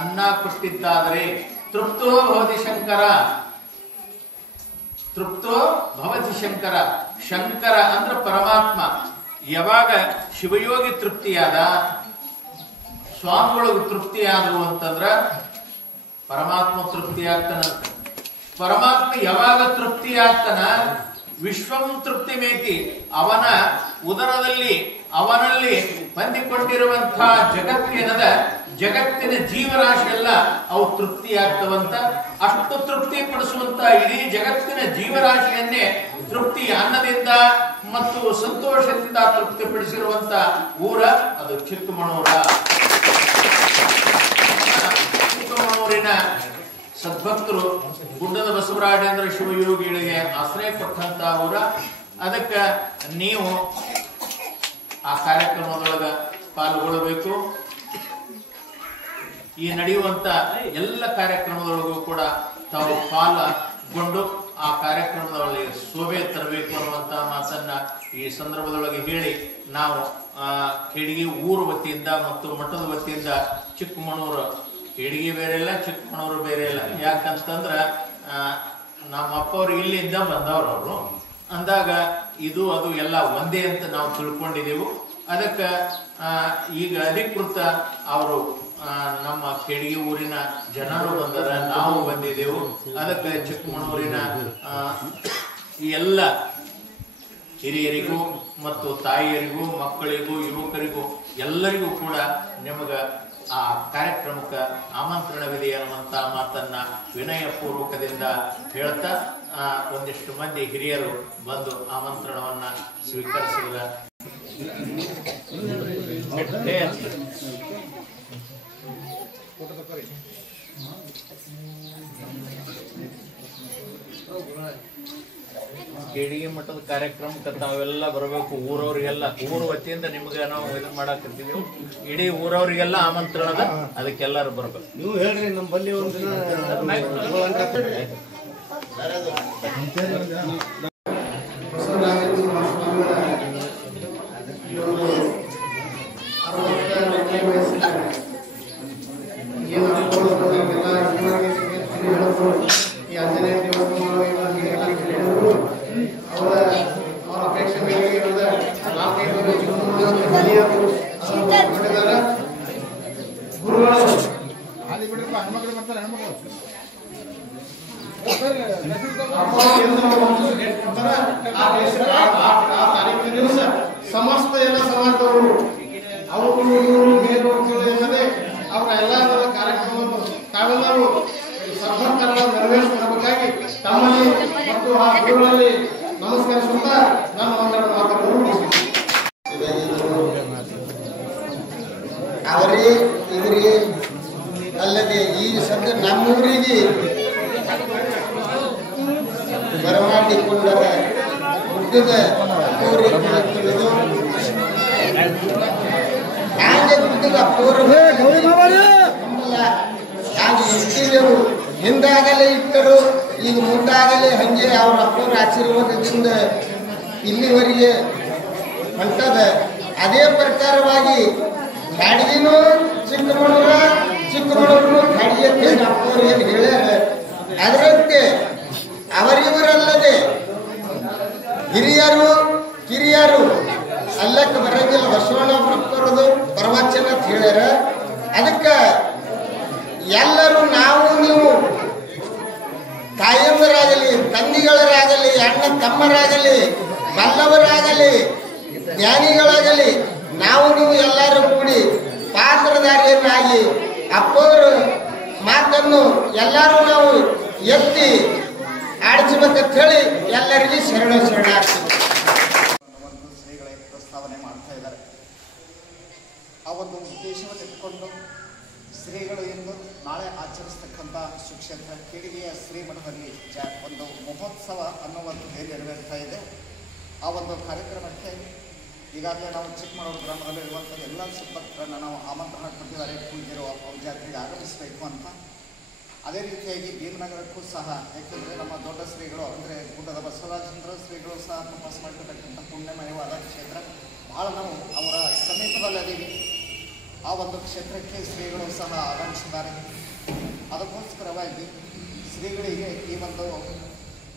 ಅನ್ನ ಕೊಟ್ಟಿದ್ದಾದರೆ ತೃಪ್ತೋ ಭವತಿ ಶಂಕರ, ತೃಪ್ತೋ ಭವತಿ ಶಂಕರ. ಶಂಕರ ಅಂದ್ರೆ ಪರಮಾತ್ಮ. ಯಾವಾಗ ಶಿವಯೋಗಿ ತೃಪ್ತಿಯಾದ, ಸ್ವಾಮಿಗಳು ತೃಪ್ತಿಯಾದವು ಅಂತಂದ್ರ ಪರಮಾತ್ಮ ತೃಪ್ತಿಯಾಗ್ತಾನಂತ. ಪರಮಾತ್ಮ ಯಾವಾಗ ತೃಪ್ತಿಯಾಗ್ತಾನ, ವಿಶ್ವಂ ತೃಪ್ತಿ ಮೇತಿ, ಅವನ ಉದರದಲ್ಲಿ ಅವನಲ್ಲಿ ಹೊಂದಿಕೊಂಡಿರುವಂತಹ ಜಗತ್ತೇನದ, ಜಗತ್ತಿನ ಜೀವರಾಶಿ ಎಲ್ಲ ಅವು ತೃಪ್ತಿಯಾಗ್ತವಂತ. ಅಷ್ಟು ತೃಪ್ತಿ ಪಡಿಸುವಂತ ಇಡೀ ಜಗತ್ತಿನ ಜೀವರಾಶಿಯನ್ನೇ ತೃಪ್ತಿ ಅನ್ನದಿಂದ ಮತ್ತು ಸಂತೋಷದಿಂದ ತೃಪ್ತಿಪಡಿಸಿರುವಂತ ಊರ ಅದು ಚಿಕ್ಕಮಗಳೂರ. ಚಿಕ್ಕಮಗಳೂರಿನ ಸದ್ಭಕ್ತರು ಗುಡ್ಡದ ಬಸವರಾಜೇಂದ್ರ ಶಿವಯೋಗಿಗಳಿಗೆ ಆಶ್ರಯ ಕೊಟ್ಟಂತ ಊರ. ಅದಕ್ಕೆ ನೀವು ಆ ಕಾರ್ಯಕ್ರಮದೊಳಗ ಪಾಲ್ಗೊಳ್ಳಬೇಕು. ಈ ನಡೆಯುವಂತ ಎಲ್ಲ ಕಾರ್ಯಕ್ರಮದೊಳಗೂ ಕೂಡ ತಾವು ಪಾಲ್ಗೊಂಡು ಆ ಕಾರ್ಯಕ್ರಮದೊಳಗೆ ಶೋಭೆ ತರಬೇಕು ಅನ್ನುವಂತ ಮಾತನ್ನ ಈ ಸಂದರ್ಭದೊಳಗೆ ಹೇಳಿ ನಾವು ಖೇಡಗಿ ಊರು ವತಿಯಿಂದ ಮತ್ತು ಮಠದ ವತಿಯಿಂದ ಚಿಕ್ಕಮಗಳೂರು, ಖೇಡಗಿ ಬೇರೆ ಇಲ್ಲ, ಚಿಕ್ಕಮಗಳೂರು ಬೇರೆ ಇಲ್ಲ. ಯಾಕಂತಂದ್ರ ನಮ್ಮ ಅಪ್ಪವ್ರು ಇಲ್ಲಿಂದ ಬಂದವ್ರು, ಅವರು ಅಂದಾಗ ಇದು ಅದು ಎಲ್ಲ ಒಂದೇ ಅಂತ ನಾವು ತಿಳ್ಕೊಂಡಿದ್ದೆವು. ಅದಕ್ಕೆ ಈಗ ಅಧಿಕೃತ ಅವರು ನಮ್ಮ ಖೇಡಗಿ ಊರಿನ ಜನರು ಬಂದರ, ನಾವು ಬಂದಿದ್ದೆವು. ಅದಕ್ಕೆ ಚಿಕ್ಕಮಗಳೂರಿನ ಎಲ್ಲ ಹಿರಿಯರಿಗೂ ಮತ್ತು ತಾಯಿಯರಿಗೂ, ಮಕ್ಕಳಿಗೂ, ಯುವಕರಿಗೂ ಎಲ್ಲರಿಗೂ ಕೂಡ ನಿಮಗ ಆ ಕಾರ್ಯಕ್ರಮಕ್ಕೆ ಆಮಂತ್ರಣವಿದೆ ಅನ್ನುವಂಥ ಮಾತನ್ನ ವಿನಯ ಪೂರ್ವಕದಿಂದ ಹೇಳ್ತಾ ಒಂದಿಷ್ಟು ಮಂದಿ ಹಿರಿಯರು ಬಂದು ಆಮಂತ್ರಣವನ್ನ ಸ್ವೀಕರಿಸಿದ ಖೇಡಗಿ ಮಠದ ಕಾರ್ಯಕ್ರಮಕ್ಕೆ ತಾವೆಲ್ಲ ಬರಬೇಕು. ಊರವ್ರಿಗೆಲ್ಲ, ಊರು ವತಿಯಿಂದ ನಿಮ್ಗೆ ನಾವು ಇದು ಮಾಡಾಕಿರ್ತೀವಿ. ಇಡೀ ಊರವ್ರಿಗೆಲ್ಲ ಆಮಂತ್ರಣದ, ಅದಕ್ಕೆಲ್ಲರೂ ಬರ್ಬೇಕು. ನೀವು ಹೇಳ್ರಿ, ನಮ್ಮ ಬಲ್ಲಿ ಒಂದು ಸಮಸ್ತ ಎಲ್ಲ ಸಮಾಜದವರು ಅವರು ಮೇಲ್ನೋಟಗಳೇ ಅವರ ಎಲ್ಲ ಕಾರ್ಯಕ್ರಮವನ್ನು ತಾವೆಲ್ಲರೂ ಸರ್ವಕರಣ ನೆರವೇರಿಸಬೇಕಾಗಿ ತಮ್ಮಲ್ಲಿ ಮತ್ತು ಆ ಗುರುಗಳಲ್ಲಿ ನಮಸ್ಕರಿಸುತ್ತಾ ನಾನು ಒಂದೆರಡು ಮಾತುಗಳನ್ನು ಅವರೇ ಇವರಿಗೆ ಅಲ್ಲದೆ ಈ ಸದ್ಯ ನಮ್ಮೂರಿಗೆ ಬರಮಾಡಿಕೊಂಡರ ಹುಟ್ಟಿದ ಅಪ್ಪೋರಿ ತಿಳಿದು ಹ್ಯಾಂಗೆ ಹುಟ್ಟಿದ ಅಪ್ಪೋರು ಹ್ಯಾಂಗೆ ಇಟ್ಟಿದ್ದೆವು, ಹಿಂದಾಗಲೇ ಇಟ್ಟರು, ಈಗ ಮುಂದಾಗಲೇ ಹಂಗೆ ಅವ್ರ ಅಪ್ಪರ ಆಶೀರ್ವಾದದಿಂದ ಇಲ್ಲಿವರೆಗೆ ಹೊಂಟದ. ಅದೇ ಪ್ರಕಾರವಾಗಿ ಖಾಡ್ಗಿನೂ ಚಿಕ್ಕಮಗಳೂರು ಖಾಡ್ಗಿ ಅಂತ ಅಪ್ಪರು ಏನು ಹೇಳ್ಯಾರ, ಅದರಂತೆ ಅವರಿವರಲ್ಲದೆ ಹಿರಿಯರು ಕಿರಿಯರು ಅಲ್ಲಕ್ಕೆ ಬರಂಗಿಲ್ಲ. ಬಸವಣ್ಣವ್ರಪ್ಪರದು ಪ್ರವಚನ ಅಂತ ಹೇಳ್ಯಾರ. ಅದಕ್ಕೆ ಎಲ್ಲರೂ ನಾವು ನೀವು ತಾಯಂದರಾಗಲಿ, ತಂದಿಗಳರಾಗಲಿ, ಅಣ್ಣ ತಮ್ಮರಾಗಲಿ, ಬಲ್ಲವರಾಗಲಿ, ಜ್ಞಾನಿಗಳಾಗಲಿ, ನಾವು ನೀವು ಎಲ್ಲರೂ ಕೂಡಿ ಪಾತ್ರಧಾರಿಯನ್ನಾಗಿ ಅಪ್ಪವರ ಮಾತನ್ನು ಎಲ್ಲರೂ ನಾವು ಎತ್ತಿ ಆಡಿಸಬೇಕಂತ ಹೇಳಿ ಎಲ್ಲರಿಗೂ ಶರಣಾರ್ಥಿ. ಶ್ರೀಗಳೇ ಪ್ರಸ್ತಾವನೆ ಮಾಡ್ತಾ ಇದ್ದಾರೆ. ಆ ಒಂದು ಉದ್ದೇಶವನ್ನು ಇಟ್ಟುಕೊಂಡು ಶ್ರೀಗಳು ಎಂದು ನಾಳೆ ಆಚರಿಸ್ತಕ್ಕಂಥ ಸುಕ್ಷೇತ್ರ ಖೇಡಗಿಯ ಶ್ರೀಮಠದಲ್ಲಿ ಒಂದು ಮಹೋತ್ಸವ ಅನ್ನುವಂಥದ್ದು ನೆರವೇರ್ತಾ ಇದೆ. ಆ ಒಂದು ಕಾರ್ಯಕ್ರಮಕ್ಕೆ ಈಗಾಗಲೇ ನಾವು ಚಿಕ್ಕಮಗಳೂರು ಗ್ರಾಮದಲ್ಲಿ ಇರುವಂಥ ಎಲ್ಲ ಸುಭಕ್ತರನ್ನು ನಾವು ಆಮಂತ್ರಣ ಕೊಟ್ಟಿದ್ದಾರೆ. ಪೂಜ್ಯರು ಅವ್ರ ಜಾತ್ರೆಗೆ ಆಗಮಿಸಬೇಕು ಅಂತ. ಅದೇ ರೀತಿಯಾಗಿ ಭೀಮನಗರಕ್ಕೂ ಸಹ, ಯಾಕೆಂದರೆ ನಮ್ಮ ದೊಡ್ಡ ಶ್ರೀಗಳು ಅಂದರೆ ಗುಡ್ಡದ ಬಸವರಾಜೇಂದ್ರ ಶ್ರೀಗಳು ಸಹ ತಪಸ್ ಮಾಡಿರ್ತಕ್ಕಂಥ ಪುಣ್ಯಮಯವಾದ ಕ್ಷೇತ್ರ. ಭಾಳ ನಾವು ಅವರ ಸಮೀಪದಲ್ಲಿದ್ದೀವಿ. ಆ ಒಂದು ಕ್ಷೇತ್ರಕ್ಕೆ ಶ್ರೀಗಳು ಸಹ ಆಗಮಿಸಿದ್ದಾರೆ. ಅದಕ್ಕೋಸ್ಕರವಾಗಿ ಶ್ರೀಗಳಿಗೆ ಈ ಒಂದು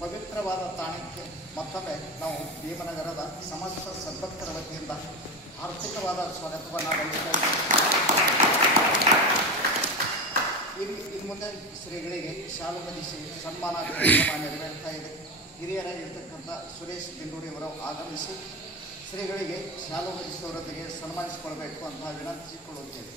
ಪವಿತ್ರವಾದ ತಾಣಕ್ಕೆ ಮತ್ತೊಮ್ಮೆ ನಾವು ಭೀಮನಗರದ ಸಮಸ್ತ ಸದ್ಭಕ್ತರ ವತಿಯಿಂದ ಆರ್ಥಿಕವಾದ ಸ್ವಾಗತವನ್ನು ಬಯಸ್ತೇವೆ. ಇನ್ನು ಮುಂದೆ ಶ್ರೀಗಳಿಗೆ ಶಾಲು ಹೊದಿಸಿ ಸನ್ಮಾನ ಕಾರ್ಯಕ್ರಮ ನೆರವೇರ್ತಾ ಇದೆ. ಹಿರಿಯರಾಗಿರ್ತಕ್ಕಂಥ ಸುರೇಶ್ ದಿಂಡೂರಿಯವರು ಆಗಮಿಸಿ ಶ್ರೀಗಳಿಗೆ ಶಾಲು ಹೊದಿಸುವವರೊಂದಿಗೆ ಸನ್ಮಾನಿಸಿಕೊಳ್ಬೇಕು ಅಂತ ವಿನಂತಿಸಿಕೊಳ್ಳುತ್ತೇವೆ.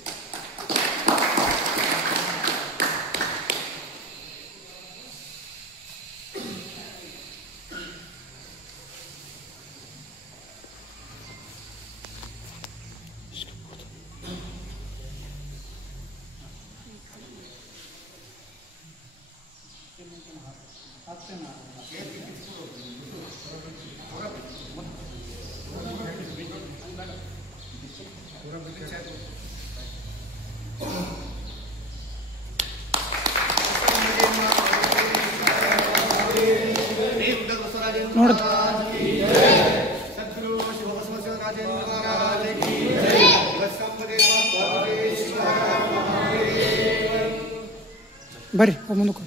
ಬರ್ರಿ ಮುಂದಕ್ಕೆ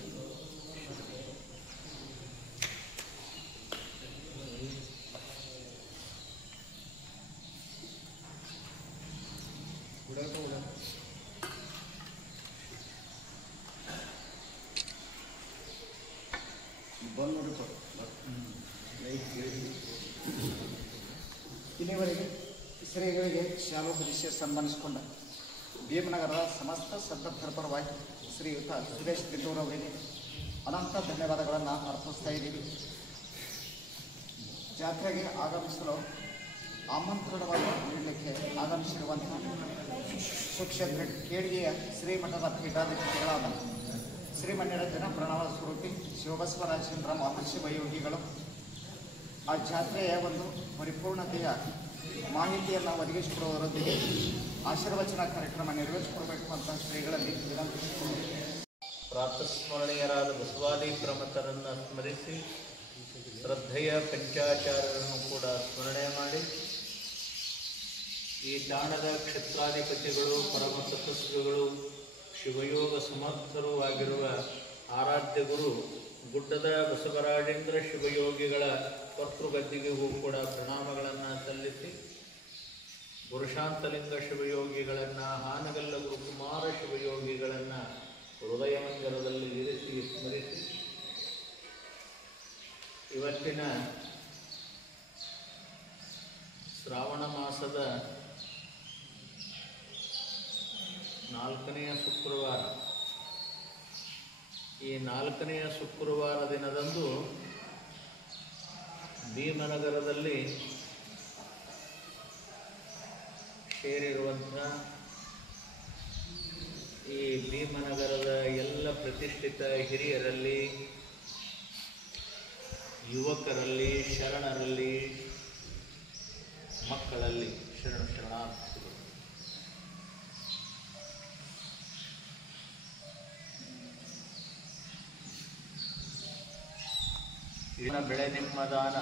ಇಲ್ಲಿವರೆಗೆ ಶ್ರೀಗಳಿಗೆ ಶಾಲು ಹೊದಿಸಿ ಸನ್ಮಾನಿಸಿಕೊಂಡ ಭೀಮನಗರದ ಸಮಸ್ತ ಸದ್ಭಕ್ತರ ಪರವಾಗಿ ಶ್ರೀಯುತ ಸುರೇಶ್ ತಿಂಡೂರ್ ಅವರಿಗೆ ಅನಂತ ಧನ್ಯವಾದಗಳನ್ನು ಅರ್ಪಿಸ್ತಾ ಇದ್ದೀವಿ. ಜಾತ್ರೆಗೆ ಆಗಮಿಸಲು ಆಮಂತ್ರಣವನ್ನು ನೀಡಲಿಕ್ಕೆ ಆಗಮಿಸಿರುವಂತಹ ಸುಕ್ಷೇತ್ರ ಕೇಳಿಗೆಯ ಶ್ರೀಮಠದ ಪೀಠಾಧಿಪತಿಗಳಾದ ಶ್ರೀಮಣ್ಯರಂಜನ ಪ್ರಣವ ಸ್ವರೂಪಿ ಶಿವಬಸವರಾಜೇಂದ್ರ ಮಹರ್ಷಿ ವಯೋಗಿಗಳು ಆ ಜಾತ್ರೆಯ ಒಂದು ಪರಿಪೂರ್ಣತೆಯ ಮಾಹಿತಿಯನ್ನು ಒದಗಿಸಿಕೊಡುವುದರೊಂದಿಗೆ ಆಶೀರ್ವಚನ ಕಾರ್ಯಕ್ರಮ ನೆರವೇರಿಸಿಕೊಡಬೇಕು ಅಂತ ಶ್ರೀಗಳಲ್ಲಿ ವಿನಂತಿಸಿಕೊಂಡು ಪ್ರಾತಸ್ಮರಣೀಯರಾದ ಬಸವಾದಿ ಪ್ರಮಥರನ್ನು ಸ್ಮರಿಸಿ ಶ್ರದ್ಧೆಯ ಪಂಚಾಚಾರ್ಯರನ್ನು ಕೂಡ ಸ್ಮರಣೆ ಮಾಡಿ ಈ ತಾಣದ ಕ್ಷೇತ್ರಾಧಿಪತಿಗಳು ಪರಮ ತಪಸ್ವಿಗಳು ಶಿವಯೋಗ ಸಮರ್ಥರೂ ಆಗಿರುವ ಆರಾಧ್ಯ ಗುರು ಗುಡ್ಡದ ಬಸವರಾಜೇಂದ್ರ ಶಿವಯೋಗಿಗಳ ಕರ್ತೃಗದ್ದಿಗೆಗೂ ಕೂಡ ಪ್ರಣಾಮಗಳನ್ನು ಸಲ್ಲಿಸಿ ಪುರುಷಾಂತಲಿಂಗ ಶಿವಯೋಗಿಗಳನ್ನು ಹಾನಗಲ್ಲ ಗುರುಕುಮಾರ ಶಿವಯೋಗಿಗಳನ್ನು ಹೃದಯ ಮಂದಿರದಲ್ಲಿ ಇರಿಸಿ ಸ್ಮರಿಸಿ ಇವತ್ತಿನ ಶ್ರಾವಣ ಮಾಸದ 4ನೇ ಶುಕ್ರವಾರ, ಈ 4ನೇ ಶುಕ್ರವಾರ ದಿನದಂದು ಭೀಮನಗರದಲ್ಲಿ ಸೇರಿರುವಂಥ ಈ ಭೀಮನಗರದ ಎಲ್ಲ ಪ್ರತಿಷ್ಠಿತ ಹಿರಿಯರಲ್ಲಿ, ಯುವಕರಲ್ಲಿ, ಶರಣರಲ್ಲಿ, ಮಕ್ಕಳಲ್ಲಿ ಶರಣಾರ್ಥಿಗಳು ಬೆಳೆ ನಿಮ್ಮ ದಾನ,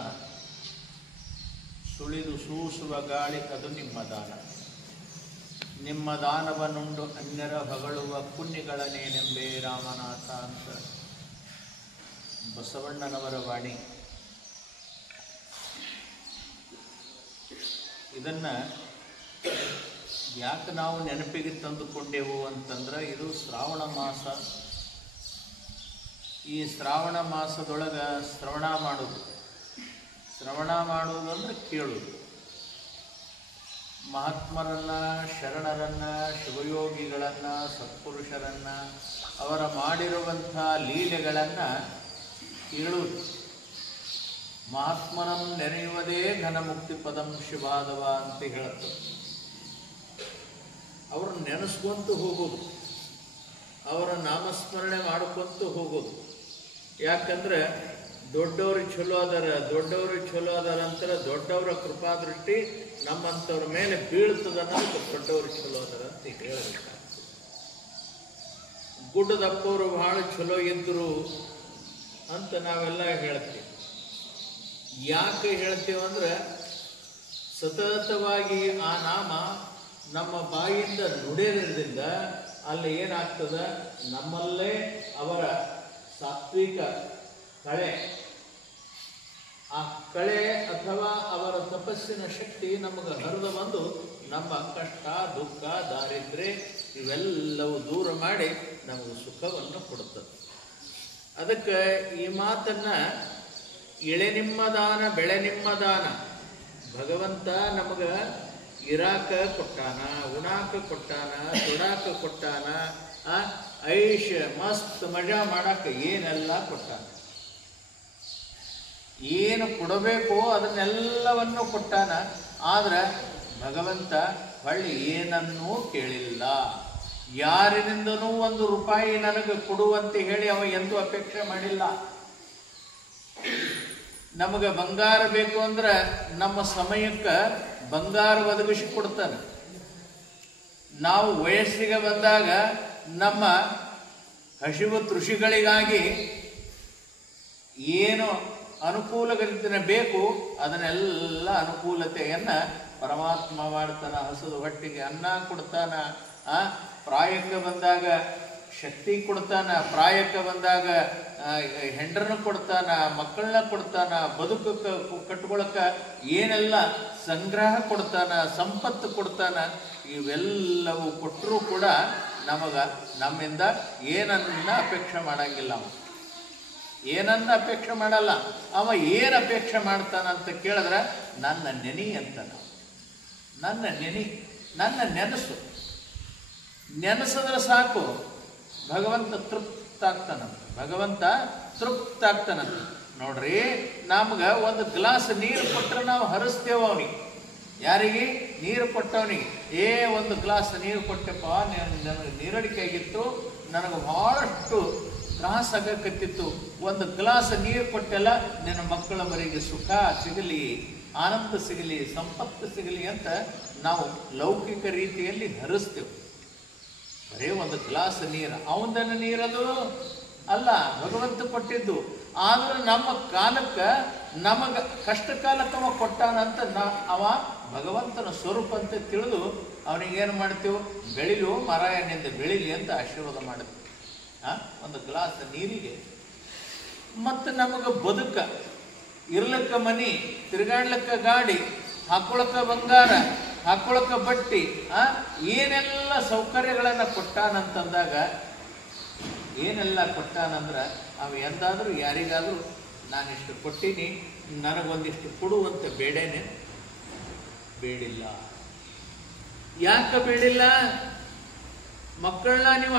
ಸುಳಿದು ಸೂಸುವ ಗಾಳಿ ಅದು ನಿಮ್ಮ ದಾನ. ನಿಮ್ಮ ದಾನವನ್ನುಂಡು ಅನ್ಯರ ಹೊಗಳುವ ಪುಣ್ಯಗಳನೇನೆಂಬೆ ರಾಮನಾಥ ಅಂತ ಬಸವಣ್ಣನವರ ವಾಣಿ. ಇದನ್ನು ಯಾಕೆ ನಾವು ನೆನಪಿಗೆ ತಂದುಕೊಂಡೆವು ಅಂತಂದ್ರೆ, ಇದು ಶ್ರಾವಣ ಮಾಸ. ಈ ಶ್ರಾವಣ ಮಾಸದೊಳಗೆ ಶ್ರವಣ ಮಾಡುವುದಂದ್ರೆ ಕೇಳುವುದು. ಮಹಾತ್ಮರನ್ನು, ಶರಣರನ್ನು, ಶಿವಯೋಗಿಗಳನ್ನು, ಸತ್ಪುರುಷರನ್ನು, ಅವರ ಮಾಡಿರುವಂಥ ಲೀಲೆಗಳನ್ನು ಕೇಳುವುದು. ಮಹಾತ್ಮನಂ ನೆನೆಯುವುದೇ ಘನಮುಕ್ತಿ ಪದಂ ಶಿವಾದವ ಅಂತ ಹೇಳುತ್ತೆ. ಅವರು ನೆನೆಸ್ಕೊಂತು ಹೋಗೋದು, ಅವರ ನಾಮಸ್ಮರಣೆ ಮಾಡ್ಕೊಂತು ಹೋಗೋದು. ಯಾಕಂದ್ರೆ ದೊಡ್ಡವರು ಚಲೋ ಅದಾರ ಅಂತಾರೆ. ದೊಡ್ಡವರ ಕೃಪಾದೃಷ್ಟಿ ನಮ್ಮಂಥವ್ರ ಮೇಲೆ ಬೀಳ್ತದನ್ನೋದು ದೊಡ್ಡವರು ಚಲೋ ಅದಾರ ಅಂತ ಹೇಳಬೇಕಾಗ್ತದೆ. ಗುಡ್ಡದಪ್ಪವರು ಬಹಳ ಚಲೋ ಇದ್ರು ಅಂತ ನಾವೆಲ್ಲ ಹೇಳ್ತೀವಿ. ಯಾಕೆ ಹೇಳ್ತೀವಂದ್ರೆ, ಸತತವಾಗಿ ಆ ನಾಮ ನಮ್ಮ ಬಾಯಿಂದ ನುಡಿಯೋದ್ರಿಂದ ಅಲ್ಲಿ ಏನಾಗ್ತದ, ನಮ್ಮಲ್ಲೇ ಅವರ ಸಾತ್ವಿಕ ಕಳೆ, ಆ ಕಳೆ ಅಥವಾ ಅವರ ತಪಸ್ಸಿನ ಶಕ್ತಿ ನಮಗೆ ಹರಿದು ಬಂದು ನಮ್ಮ ಕಷ್ಟ, ದುಃಖ, ದಾರಿದ್ರ್ಯ ಇವೆಲ್ಲವೂ ದೂರ ಮಾಡಿ ನಮಗೆ ಸುಖವನ್ನು ಕೊಡುತ್ತದೆ. ಅದಕ್ಕೆ ಈ ಮಾತನ್ನು ಎಳೆ ನಿಮ್ಮ ದಾನ ಬೆಳೆ ನಿಮ್ಮ ದಾನ, ಭಗವಂತ ನಮಗೆ ಇರಾಕ ಕೊಟ್ಟಾನ, ಉಣಾಕ ಕೊಟ್ಟಾನ, ತೊಡಾಕ ಕೊಟ್ಟಾನ, ಐಷ ಮಸ್ತ್ ಮಜಾ ಮಾಡಾಕ ಏನೆಲ್ಲ ಕೊಟ್ಟಾನ. ಏನು ಕೊಡಬೇಕೋ ಅದನ್ನೆಲ್ಲವನ್ನು ಕೊಟ್ಟಾನ. ಆದ್ರೆ ಭಗವಂತ ಹೊಳ್ಳಿ ಏನನ್ನೂ ಕೇಳಿಲ್ಲ. ಯಾರಿನಿಂದನೂ 1 ರೂಪಾಯಿ ನನಗೆ ಕೊಡುವಂತೆ ಹೇಳಿ ಅವ ಎಂದೂ ಅಪೇಕ್ಷೆ ಮಾಡಿಲ್ಲ. ನಮಗೆ ಬಂಗಾರ ಬೇಕು ಅಂದ್ರೆ ನಮ್ಮ ಸಮಯಕ್ಕೆ ಬಂಗಾರ ಒದಗಿಸಿ ಕೊಡ್ತಾನೆ. ನಾವು ವಯಸ್ಸಿಗೆ ಬಂದಾಗ ನಮ್ಮ ಹಸಿವು ತೃಷಿಗಳಿಗಾಗಿ ಏನು ಅನುಕೂಲಗಳಿಂದ ಬೇಕು ಅದನ್ನೆಲ್ಲ ಅನುಕೂಲತೆಯನ್ನು ಪರಮಾತ್ಮ ಮಾಡ್ತಾನ. ಹಸಿದ ಹೊಟ್ಟಿಗೆ ಅನ್ನ ಕೊಡ್ತಾನ. ಪ್ರಾಯಕ್ಕೆ ಬಂದಾಗ ಶಕ್ತಿ ಕೊಡ್ತಾನ, ಪ್ರಾಯಕ್ಕೆ ಬಂದಾಗ ಹೆಂಡ್ರನ್ನ ಕೊಡ್ತಾನ, ಮಕ್ಕಳನ್ನ ಕೊಡ್ತಾನ, ಬದುಕಕ್ಕೆ ಕಟ್ಕೊಳಕ ಏನೆಲ್ಲ ಸಂಗ್ರಹ ಕೊಡ್ತಾನ, ಸಂಪತ್ತು ಕೊಡ್ತಾನ. ಇವೆಲ್ಲವೂ ಕೊಟ್ಟರೂ ಕೂಡ ನಮ್ಮಿಂದ ಏನನ್ನ ಅಪೇಕ್ಷೆ ಮಾಡಂಗಿಲ್ಲ. ಏನನ್ನ ಅಪೇಕ್ಷೆ ಮಾಡಲ್ಲ. ಅವ ಏನು ಅಪೇಕ್ಷೆ ಮಾಡ್ತಾನಂತ ಕೇಳಿದ್ರೆ ನನ್ನ ನೆನಿ ಅಂತ. ನಾವು ನನ್ನ ನೆನಿ, ನನ್ನ ನೆನೆಸಿದ್ರೆ ಸಾಕು, ಭಗವಂತ ತೃಪ್ತಾಗ್ತಾನಂತ. ನೋಡ್ರಿ, ನಮ್ಗೆ ಒಂದು ಗ್ಲಾಸ್ ನೀರು ಕೊಟ್ಟರೆ ನಾವು ಹರಿಸ್ತೇವೆ ಅವನಿಗೆ. ಯಾರಿಗೆ? ನೀರು ಕೊಟ್ಟವನಿಗೆ. ಒಂದು ಗ್ಲಾಸ್ ನೀರು ಕೊಟ್ಟೆಪ್ಪ, ನನಗೆ ನೀರಡಿಕೆ ಆಗಿತ್ತು, ನನಗೆ ಬಹಳಷ್ಟು ತ್ರಾಸ ಆಗಕತ್ತಿತ್ತು, ಒಂದು ಗ್ಲಾಸ್ ನೀರು ಕೊಟ್ಟೆಲ್ಲ, ನಿನ್ನ ಮಕ್ಕಳ ಮರಿಗೆ ಸುಖ ಸಿಗಲಿ, ಆನಂದ ಸಿಗಲಿ, ಸಂಪತ್ತು ಸಿಗಲಿ ಅಂತ ನಾವು ಲೌಕಿಕ ರೀತಿಯಲ್ಲಿ ಹರಿಸ್ತೇವೆ. ಬರೇ ಒಂದು ಗ್ಲಾಸ್ ನೀರು, ಅವನ ನೀರದು ಅಲ್ಲ, ಭಗವಂತ ಕೊಟ್ಟಿದ್ದು. ಆದ್ರೆ ನಮ್ಮ ಕಾಲಕ್ಕೆ, ನಮಗೆ ಕಷ್ಟ ಕಾಲಕ್ಕೆ ಅವ ಕೊಟ್ಟಾನಂತ ಅವ ಭಗವಂತನ ಸ್ವರೂಪ ಅಂತ ತಿಳಿದು ಅವನಿಗೇನು ಮಾಡ್ತೇವೆ? ಬೆಳಿಲು ಮರಾಯನಿಂದ ಬೆಳಿಲಿ ಅಂತ ಆಶೀರ್ವಾದ ಮಾಡ್ತೀವಿ. ಒಂದು ಗ್ಲಾಸ್ ನೀರಿಗೆ. ಮತ್ತು ನಮಗೆ ಬದುಕ ಇರ್ಲಕ್ಕ ಮನಿ, ತಿರುಗಾಡ್ಲಕ್ಕ ಗಾಡಿ, ಹಾಕೊಳಕ ಬಂಗಾರ, ಹಾಕೊಳಕ ಬಟ್ಟಿ, ಏನೆಲ್ಲ ಸೌಕರ್ಯಗಳನ್ನು ಕೊಟ್ಟಾನಂತಂದಾಗ, ಏನೆಲ್ಲ ಕೊಟ್ಟಾನಂದ್ರೆ ಅವ ಎಂದಾದರೂ ಯಾರಿಗಾದರೂ ನಾನಿಷ್ಟು ಕೊಟ್ಟೀನಿ, ನನಗೊಂದಿಷ್ಟು ಕೊಡುವಂತ ಬೇಡಿಲ್ಲ. ಯಾಕೆ ಬೇಡಿಲ್ಲ? ಮಕ್ಕಳನ್ನ ನೀವು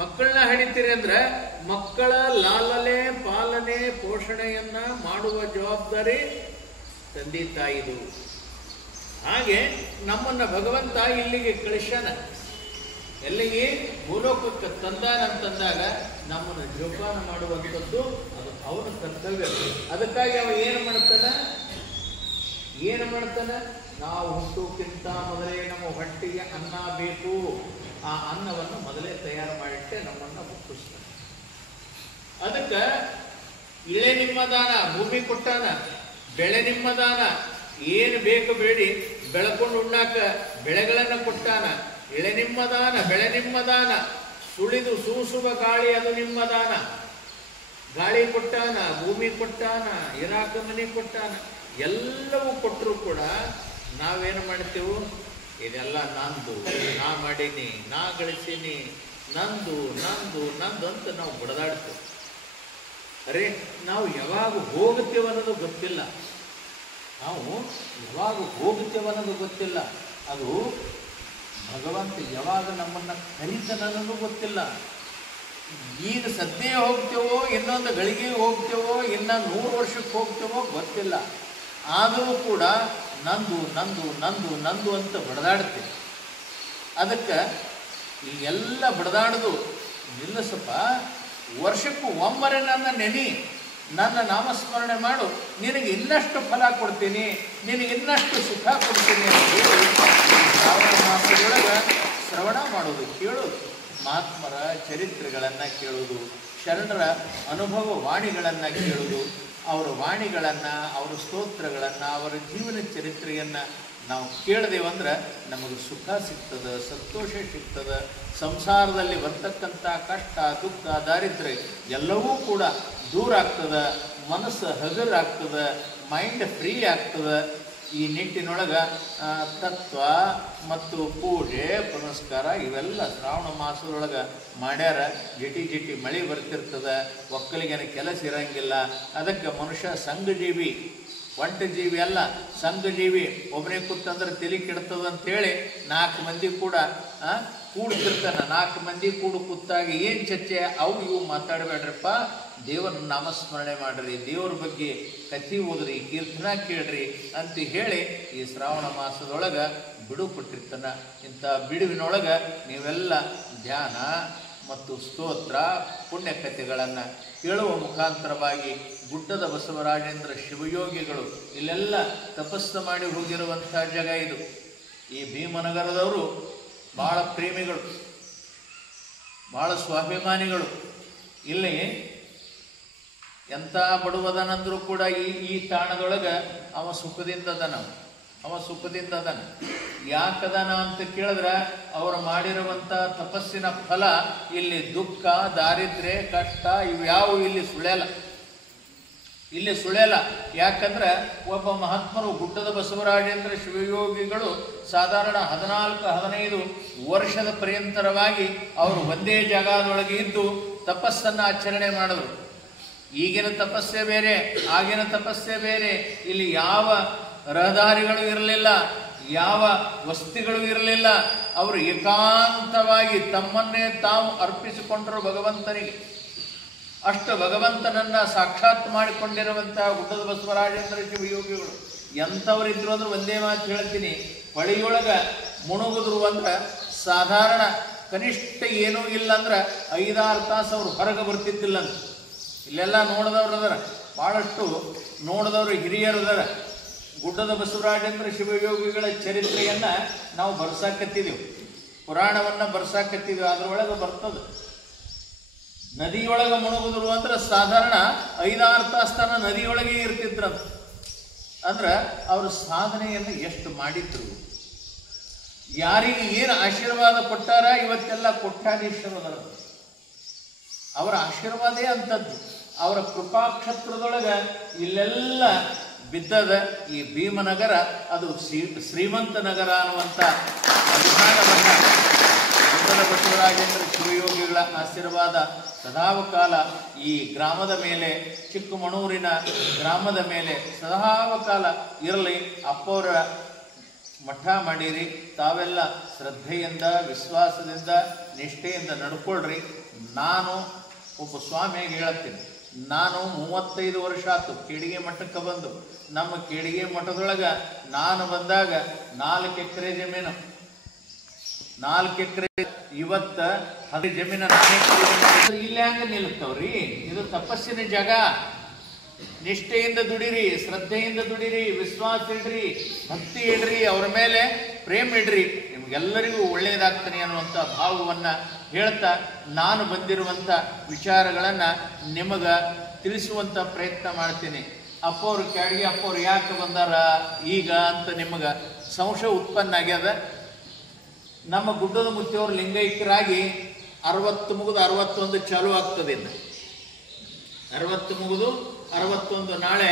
ಮಕ್ಕಳನ್ನ ಹಡಿತೀರಿ ಅಂದ್ರೆ ಮಕ್ಕಳ ಲಾಲನೆ, ಪಾಲನೆ, ಪೋಷಣೆಯನ್ನ ಮಾಡುವ ಜವಾಬ್ದಾರಿ ತಂದೆ ತಾಯಿದು. ಹಾಗೆ ನಮ್ಮನ್ನ ಭಗವಂತ ಇಲ್ಲಿಗೆ ಕಳಿಸ್ಯಾನ. ಎಲ್ಲಿಗೆ? ಭೂಲೋಕಕ್ಕೆ ತಂದಾನಂತಂದಾಗ ನಮ್ಮನ್ನು ಜೋಪಾನ ಮಾಡುವಂಥದ್ದು ಅದು ಅವನ ಕರ್ತವ್ಯ. ಅದಕ್ಕಾಗಿ ಅವ ಏನು ಮಾಡ್ತಾನೆ? ನಾವು ಹುಟ್ಟೋಕ್ಕಿಂತ ಮೊದಲೇ ನಮ್ಮ ಹೊಟ್ಟೆಗೆ ಅನ್ನ ಬೇಕು, ಆ ಅನ್ನವನ್ನು ಮೊದಲೇ ತಯಾರು ಮಾಡಿಟ್ಟೆ ನಮ್ಮನ್ನು ಹುಟ್ಟಿಸ್ತಾನೆ. ಅದಕ್ಕೆ ಇಳೆ ನಿಮ್ಮ ದಾನ, ಭೂಮಿ ಕೊಟ್ಟಾನ, ಬೆಳೆ ನಿಮ್ಮ ದಾನ, ಏನು ಬೇಕು ಬೇಡಿ ಬೆಳ್ಕೊಂಡು ಉಣ್ಣಾಕ ಬೆಳೆಗಳನ್ನು ಕೊಟ್ಟಾನ. ಎಳೆ ನಿಮ್ಮ ದಾನ, ಬೆಳೆ ನಿಮ್ಮ ದಾನ, ಸುಳಿದು ಸೂಸುವ ಗಾಳಿ ಅದು ನಿಮ್ಮ ದಾನ. ಗಾಳಿ ಕೊಟ್ಟಾನ, ಭೂಮಿ ಕೊಟ್ಟಾನ, ಇರಾಕ ಮನೆ ಕೊಟ್ಟಾನ. ಎಲ್ಲವೂ ಕೊಟ್ಟರು ಕೂಡ ನಾವೇನು ಮಾಡ್ತೇವೆ? ಇದೆಲ್ಲ ನಂದು, ನಾ ಮಾಡೀನಿ, ನಾ ಗಳಿಸೀನಿ, ನಂದು ಅಂತ ನಾವು ಬಡದಾಡ್ತೇವೆ. ಅರೆ, ನಾವು ಯಾವಾಗ ಹೋಗುತ್ತೇವೆ ಅನ್ನೋದು ಗೊತ್ತಿಲ್ಲ. ಅದು ಭಗವಂತ ಯಾವಾಗ ನಮ್ಮನ್ನು ಕರೀತಾನನ್ನೋದು ಗೊತ್ತಿಲ್ಲ. ಈಗ ಸದ್ಯ ಹೋಗ್ತೇವೋ, ಇನ್ನೊಂದು ಗಳಿಗೆ ಹೋಗ್ತೇವೋ, ಇನ್ನು 100 ವರ್ಷಕ್ಕೆ ಹೋಗ್ತೇವೋ ಗೊತ್ತಿಲ್ಲ. ಆದರೂ ಕೂಡ ನಂದು ಅಂತ ಬಡದಾಡ್ತೇವೆ. ಅದಕ್ಕೆ ಈ ಎಲ್ಲ ಬಡದಾಡೋದು ನಿಲ್ಲಿಸಪ್ಪ. ವರ್ಷಕ್ಕೂ ಒಮ್ಮರೆ ನನ್ನ ನೆನಿ, ನನ್ನ ನಾಮಸ್ಮರಣೆ ಮಾಡು, ನಿನಗೆ ಇನ್ನಷ್ಟು ಫಲ ಕೊಡ್ತೀನಿ, ನಿನಗೆ ಇನ್ನಷ್ಟು ಸುಖ ಕೊಡ್ತೀನಿ ಅಂತ ಹೇಳಿ ಶ್ರಾವಣ ಮಾಸದೊಳಗೆ ಶ್ರವಣ ಮಾಡೋದು, ಕೇಳೋದು, ಮಹಾತ್ಮರ ಚರಿತ್ರೆಗಳನ್ನು ಕೇಳೋದು, ಶರಣರ ಅನುಭವ ವಾಣಿಗಳನ್ನು ಕೇಳೋದು, ಅವರ ವಾಣಿಗಳನ್ನು, ಅವರ ಸ್ತೋತ್ರಗಳನ್ನು, ಅವರ ಜೀವನ ಚರಿತ್ರೆಯನ್ನು ನಾವು ಕೇಳಿದೆವಂದ್ರೆ ನಮಗೆ ಸುಖ ಸಿಗ್ತದೆ, ಸಂತೋಷ ಸಿಗ್ತದೆ. ಸಂಸಾರದಲ್ಲಿ ಬರ್ತಕ್ಕಂಥ ಕಷ್ಟ, ದುಃಖ, ದಾರಿದ್ರ್ಯ ಎಲ್ಲವೂ ಕೂಡ ದೂರ ಆಗ್ತದೆ, ಮನಸ್ಸು ಹಗರಾಗ್ತದೆ, ಮೈಂಡ್ ಫ್ರೀ ಆಗ್ತದೆ. ಈ ನಿಟ್ಟಿನೊಳಗೆ ತತ್ವ ಮತ್ತು ಪೂಜೆ ಪುನಸ್ಕಾರ ಇವೆಲ್ಲ ಶ್ರಾವಣ ಮಾಸದೊಳಗೆ ಮಾಡ್ಯಾರ. ಜಿಟಿ ಮಳೆ ಬರ್ತಿರ್ತದೆ, ಒಕ್ಕಲಿಗನ ಕೆಲಸ ಇರಂಗಿಲ್ಲ. ಅದಕ್ಕೆ ಮನುಷ್ಯ ಸಂಘಜೀವಿ, ಒಂಟಜೀವಿ ಅಲ್ಲ, ಸಂಘಜೀವಿ. ಒಬ್ಬನೇ ಕೂತಂದ್ರೆ ತಲೆ ಕೆಡ್ತದಂತೇಳಿ 4 ಮಂದಿ ಕೂಡ ಕೂಡ್ತಿರ್ತಾನೆ. 4 ಮಂದಿ ಕೂತಾಗ ಏನು ಚರ್ಚೆ, ಇವು ಮಾತಾಡಬೇಡ್ರಪ್ಪ, ದೇವರ ನಾಮಸ್ಮರಣೆ ಮಾಡ್ರಿ, ದೇವ್ರ ಬಗ್ಗೆ ಕಥೆ ಓದ್ರಿ, ಕೀರ್ತನ ಕೇಳ್ರಿ ಅಂತ ಹೇಳಿ ಈ ಶ್ರಾವಣ ಮಾಸದೊಳಗೆ ಬಿಡು ಕೊಟ್ಟಿರ್ತಾನೆ. ಇಂಥ ಬಿಡುವಿನೊಳಗೆ ನೀವೆಲ್ಲ ಧ್ಯಾನ ಮತ್ತು ಸ್ತೋತ್ರ, ಪುಣ್ಯಕಥೆಗಳನ್ನು ಕೇಳುವ ಮುಖಾಂತರವಾಗಿ ಗುಡ್ಡದ ಬಸವರಾಜೇಂದ್ರ ಶಿವಯೋಗಿಗಳು ಇಲ್ಲೆಲ್ಲ ತಪಸ್ಸು ಮಾಡಿ ಹೋಗಿರುವಂಥ ಜಾಗ ಇದು. ಈ ಭೀಮನಗರದವರು ಭಾಳ ಪ್ರೇಮಿಗಳು, ಭಾಳ ಸ್ವಾಭಿಮಾನಿಗಳು. ಇಲ್ಲಿ ಎಂಥ ಬಡವದನಂದ್ರೂ ಕೂಡ ಈ ತಾಣದೊಳಗೆ ಅವ ಸುಖದಿಂದ ಅದನ. ಅವ ಸುಖದಿಂದ ಅದಾನ. ಯಾಕದಾನ ಅಂತ ಕೇಳಿದ್ರೆ ಅವರು ಮಾಡಿರುವಂಥ ತಪಸ್ಸಿನ ಫಲ ಇಲ್ಲಿ ದುಃಖ, ದಾರಿದ್ರ್ಯ, ಕಷ್ಟ ಇವ್ಯಾವು ಇಲ್ಲಿ ಸುಳ್ಯಲ್ಲ. ಯಾಕಂದ್ರೆ ಒಬ್ಬ ಮಹಾತ್ಮರು ಗುಡ್ಡದ ಬಸವರಾಜೇಂದ್ರ ಶಿವಯೋಗಿಗಳು ಸಾಧಾರಣ 14-15 ವರ್ಷದ ಪರ್ಯಂತರವಾಗಿ ಅವರು ಒಂದೇ ಜಾಗದೊಳಗೆ ಇದ್ದು ತಪಸ್ಸನ್ನು ಆಚರಣೆ ಮಾಡಿದ್ರು. ಈಗಿನ ತಪಸ್ಸೆ ಬೇರೆ, ಆಗಿನ ತಪಸ್ಸೆ ಬೇರೆ. ಇಲ್ಲಿ ಯಾವ ರಹದಾರಿಗಳು ಇರಲಿಲ್ಲ, ಯಾವ ವಸ್ತಿಗಳು ಇರಲಿಲ್ಲ. ಅವರು ಏಕಾಂತವಾಗಿ ತಮ್ಮನ್ನೇ ತಾವು ಅರ್ಪಿಸಿಕೊಂಡರು ಭಗವಂತನಿಗೆ. ಅಷ್ಟು ಭಗವಂತನನ್ನ ಸಾಕ್ಷಾತ್ ಮಾಡಿಕೊಂಡಿರುವಂತಹ ಗುಡ್ಡದ ಬಸವರಾಜೇಂದ್ರ ಶಿವಯೋಗಿಗಳು ಎಂಥವರಿದ್ರು ಅಂದ್ರೆ ಒಂದೇ ಮಾತು ಹೇಳ್ತೀನಿ, ಹೊಳೆಯೊಳಗ ಮುಣುಗುದ್ರು ಅಂದ್ರೆ ಸಾಧಾರಣ ಕನಿಷ್ಠ ಏನೂ ಇಲ್ಲ ಅಂದ್ರೆ 5-6 ತಾಸು ಅವ್ರು ಹೊರಗೆ ಬರ್ತಿದ್ದಿಲ್ಲ ಅಂತ. ಇಲ್ಲೆಲ್ಲ ನೋಡಿದವ್ರು ಅದಾರ, ಭಾಳಷ್ಟು ನೋಡಿದವರು ಹಿರಿಯರು ಅದಾರ. ಗುಡ್ಡದ ಬಸವರಾಜೇಂದ್ರ ಶಿವಯೋಗಿಗಳ ಚರಿತ್ರೆಯನ್ನ ನಾವು ಬರ್ಸಾಕತ್ತಿದ್ದೀವಿ, ಪುರಾಣವನ್ನ ಬರ್ಸಾಕತ್ತಿದ್ದೀವಿ. ಅದ್ರೊಳಗೆ ಬರ್ತದೆ. ನದಿಯೊಳಗೆ ಮುಣುಗುದ್ರು ಅಂದ್ರೆ ಸಾಧಾರಣ 5-6 ತಾಸು ತನ ನದಿಯೊಳಗೆ ಇರ್ತಿದ್ರಂತ. ಅಂದ್ರೆ ಅವರು ಸಾಧನೆಯನ್ನು ಎಷ್ಟು ಮಾಡಿದ್ರು, ಯಾರಿಗೆ ಏನು ಆಶೀರ್ವಾದ ಕೊಟ್ಟಾರ, ಇವತ್ತೆಲ್ಲ ಕೊಟ್ಟಾಧೀಶ್ವರದರ ಅವರ ಆಶೀರ್ವಾದೇ ಅಂಥದ್ದು. ಅವರ ಕೃಪಾಕ್ಷೇತ್ರದೊಳಗೆ ಇಲ್ಲೆಲ್ಲ ಬಿದ್ದದ ಈ ಭೀಮನಗರ, ಅದು ಶ್ರೀಮಂತ ನಗರ ಅನ್ನುವಂಥ ಅಭಿಮಾನವನ್ನು ಗುಡ್ಡದ ಬಸವರಾಜೇಂದ್ರ ಶಿವಯೋಗಿಗಳ ಆಶೀರ್ವಾದ ಸದಾವಕಾಲ ಈ ಗ್ರಾಮದ ಮೇಲೆ, ಚಿಕ್ಕಮಣೂರಿನ ಗ್ರಾಮದ ಮೇಲೆ ಸದಾವಕಾಲ ಇರಲಿ. ಅಪ್ಪವರ ಮಠ ಮಾಡಿರಿ, ತಾವೆಲ್ಲ ಶ್ರದ್ಧೆಯಿಂದ, ವಿಶ್ವಾಸದಿಂದ, ನಿಷ್ಠೆಯಿಂದ ನಡ್ಕೊಳ್ರಿ. ನಾನು ಒಬ್ಬ ಸ್ವಾಮಿಯಾಗಿ ಹೇಳ್ತೀನಿ, ನಾನು 35 ವರ್ಷ ಆಯ್ತು ಕೇಡಿಗೆ ಮಠಕ್ಕೆ ಬಂದು. ನಮ್ಮ ಕೇಡಿಗೆ ಮಠದೊಳಗೆ ನಾನು ಬಂದಾಗ 4 ಎಕರೆ ಜಮೀನು, 4 ಎಕರೆ. ಇವತ್ತ 10 ಜಮೀನು, 4 ಎಕರೆ. ಇಲ್ಲಿ ಹಂಗೆ ನಿಲ್ತವ್ರಿ. ಇದು ತಪಸ್ಸಿನ ಜಾಗ. ನಿಷ್ಠೆಯಿಂದ ದುಡಿರಿ, ಶ್ರದ್ಧೆಯಿಂದ ದುಡಿರಿ, ವಿಶ್ವಾಸ ಇಡ್ರಿ, ಭಕ್ತಿ ಇಡ್ರಿ, ಅವರ ಮೇಲೆ ಪ್ರೇಮ ಇಡ್ರಿ, ನಿಮ್ಗೆಲ್ಲರಿಗೂ ಒಳ್ಳೆಯದಾಗ್ತಾನೆ ಅನ್ನುವಂಥ ಭಾವವನ್ನು ಹೇಳ್ತಾ ನಾನು ಬಂದಿರುವಂಥ ವಿಚಾರಗಳನ್ನು ನಿಮಗೆ ತಿಳಿಸುವಂಥ ಪ್ರಯತ್ನ ಮಾಡ್ತೀನಿ. ಅಪ್ಪವ್ರು ಕ್ಯಾಡಿಗೆ ಅಪ್ಪವ್ರು ಯಾಕೆ ಬಂದಾರ ಈಗ ಅಂತ ನಿಮಗೆ ಸಂಶಯ ಉತ್ಪನ್ನ ಆಗ್ಯದ. ನಮ್ಮ ಗುಡ್ಡದ ಮುತ್ತಿಯವರು ಲಿಂಗೈಕ್ಯರಾಗಿ 60 ಮುಗಿದು 61 ಚಾಲು ಆಗ್ತದೆ. ಇನ್ನು 60 ಮುಗಿದು 61, ನಾಳೆ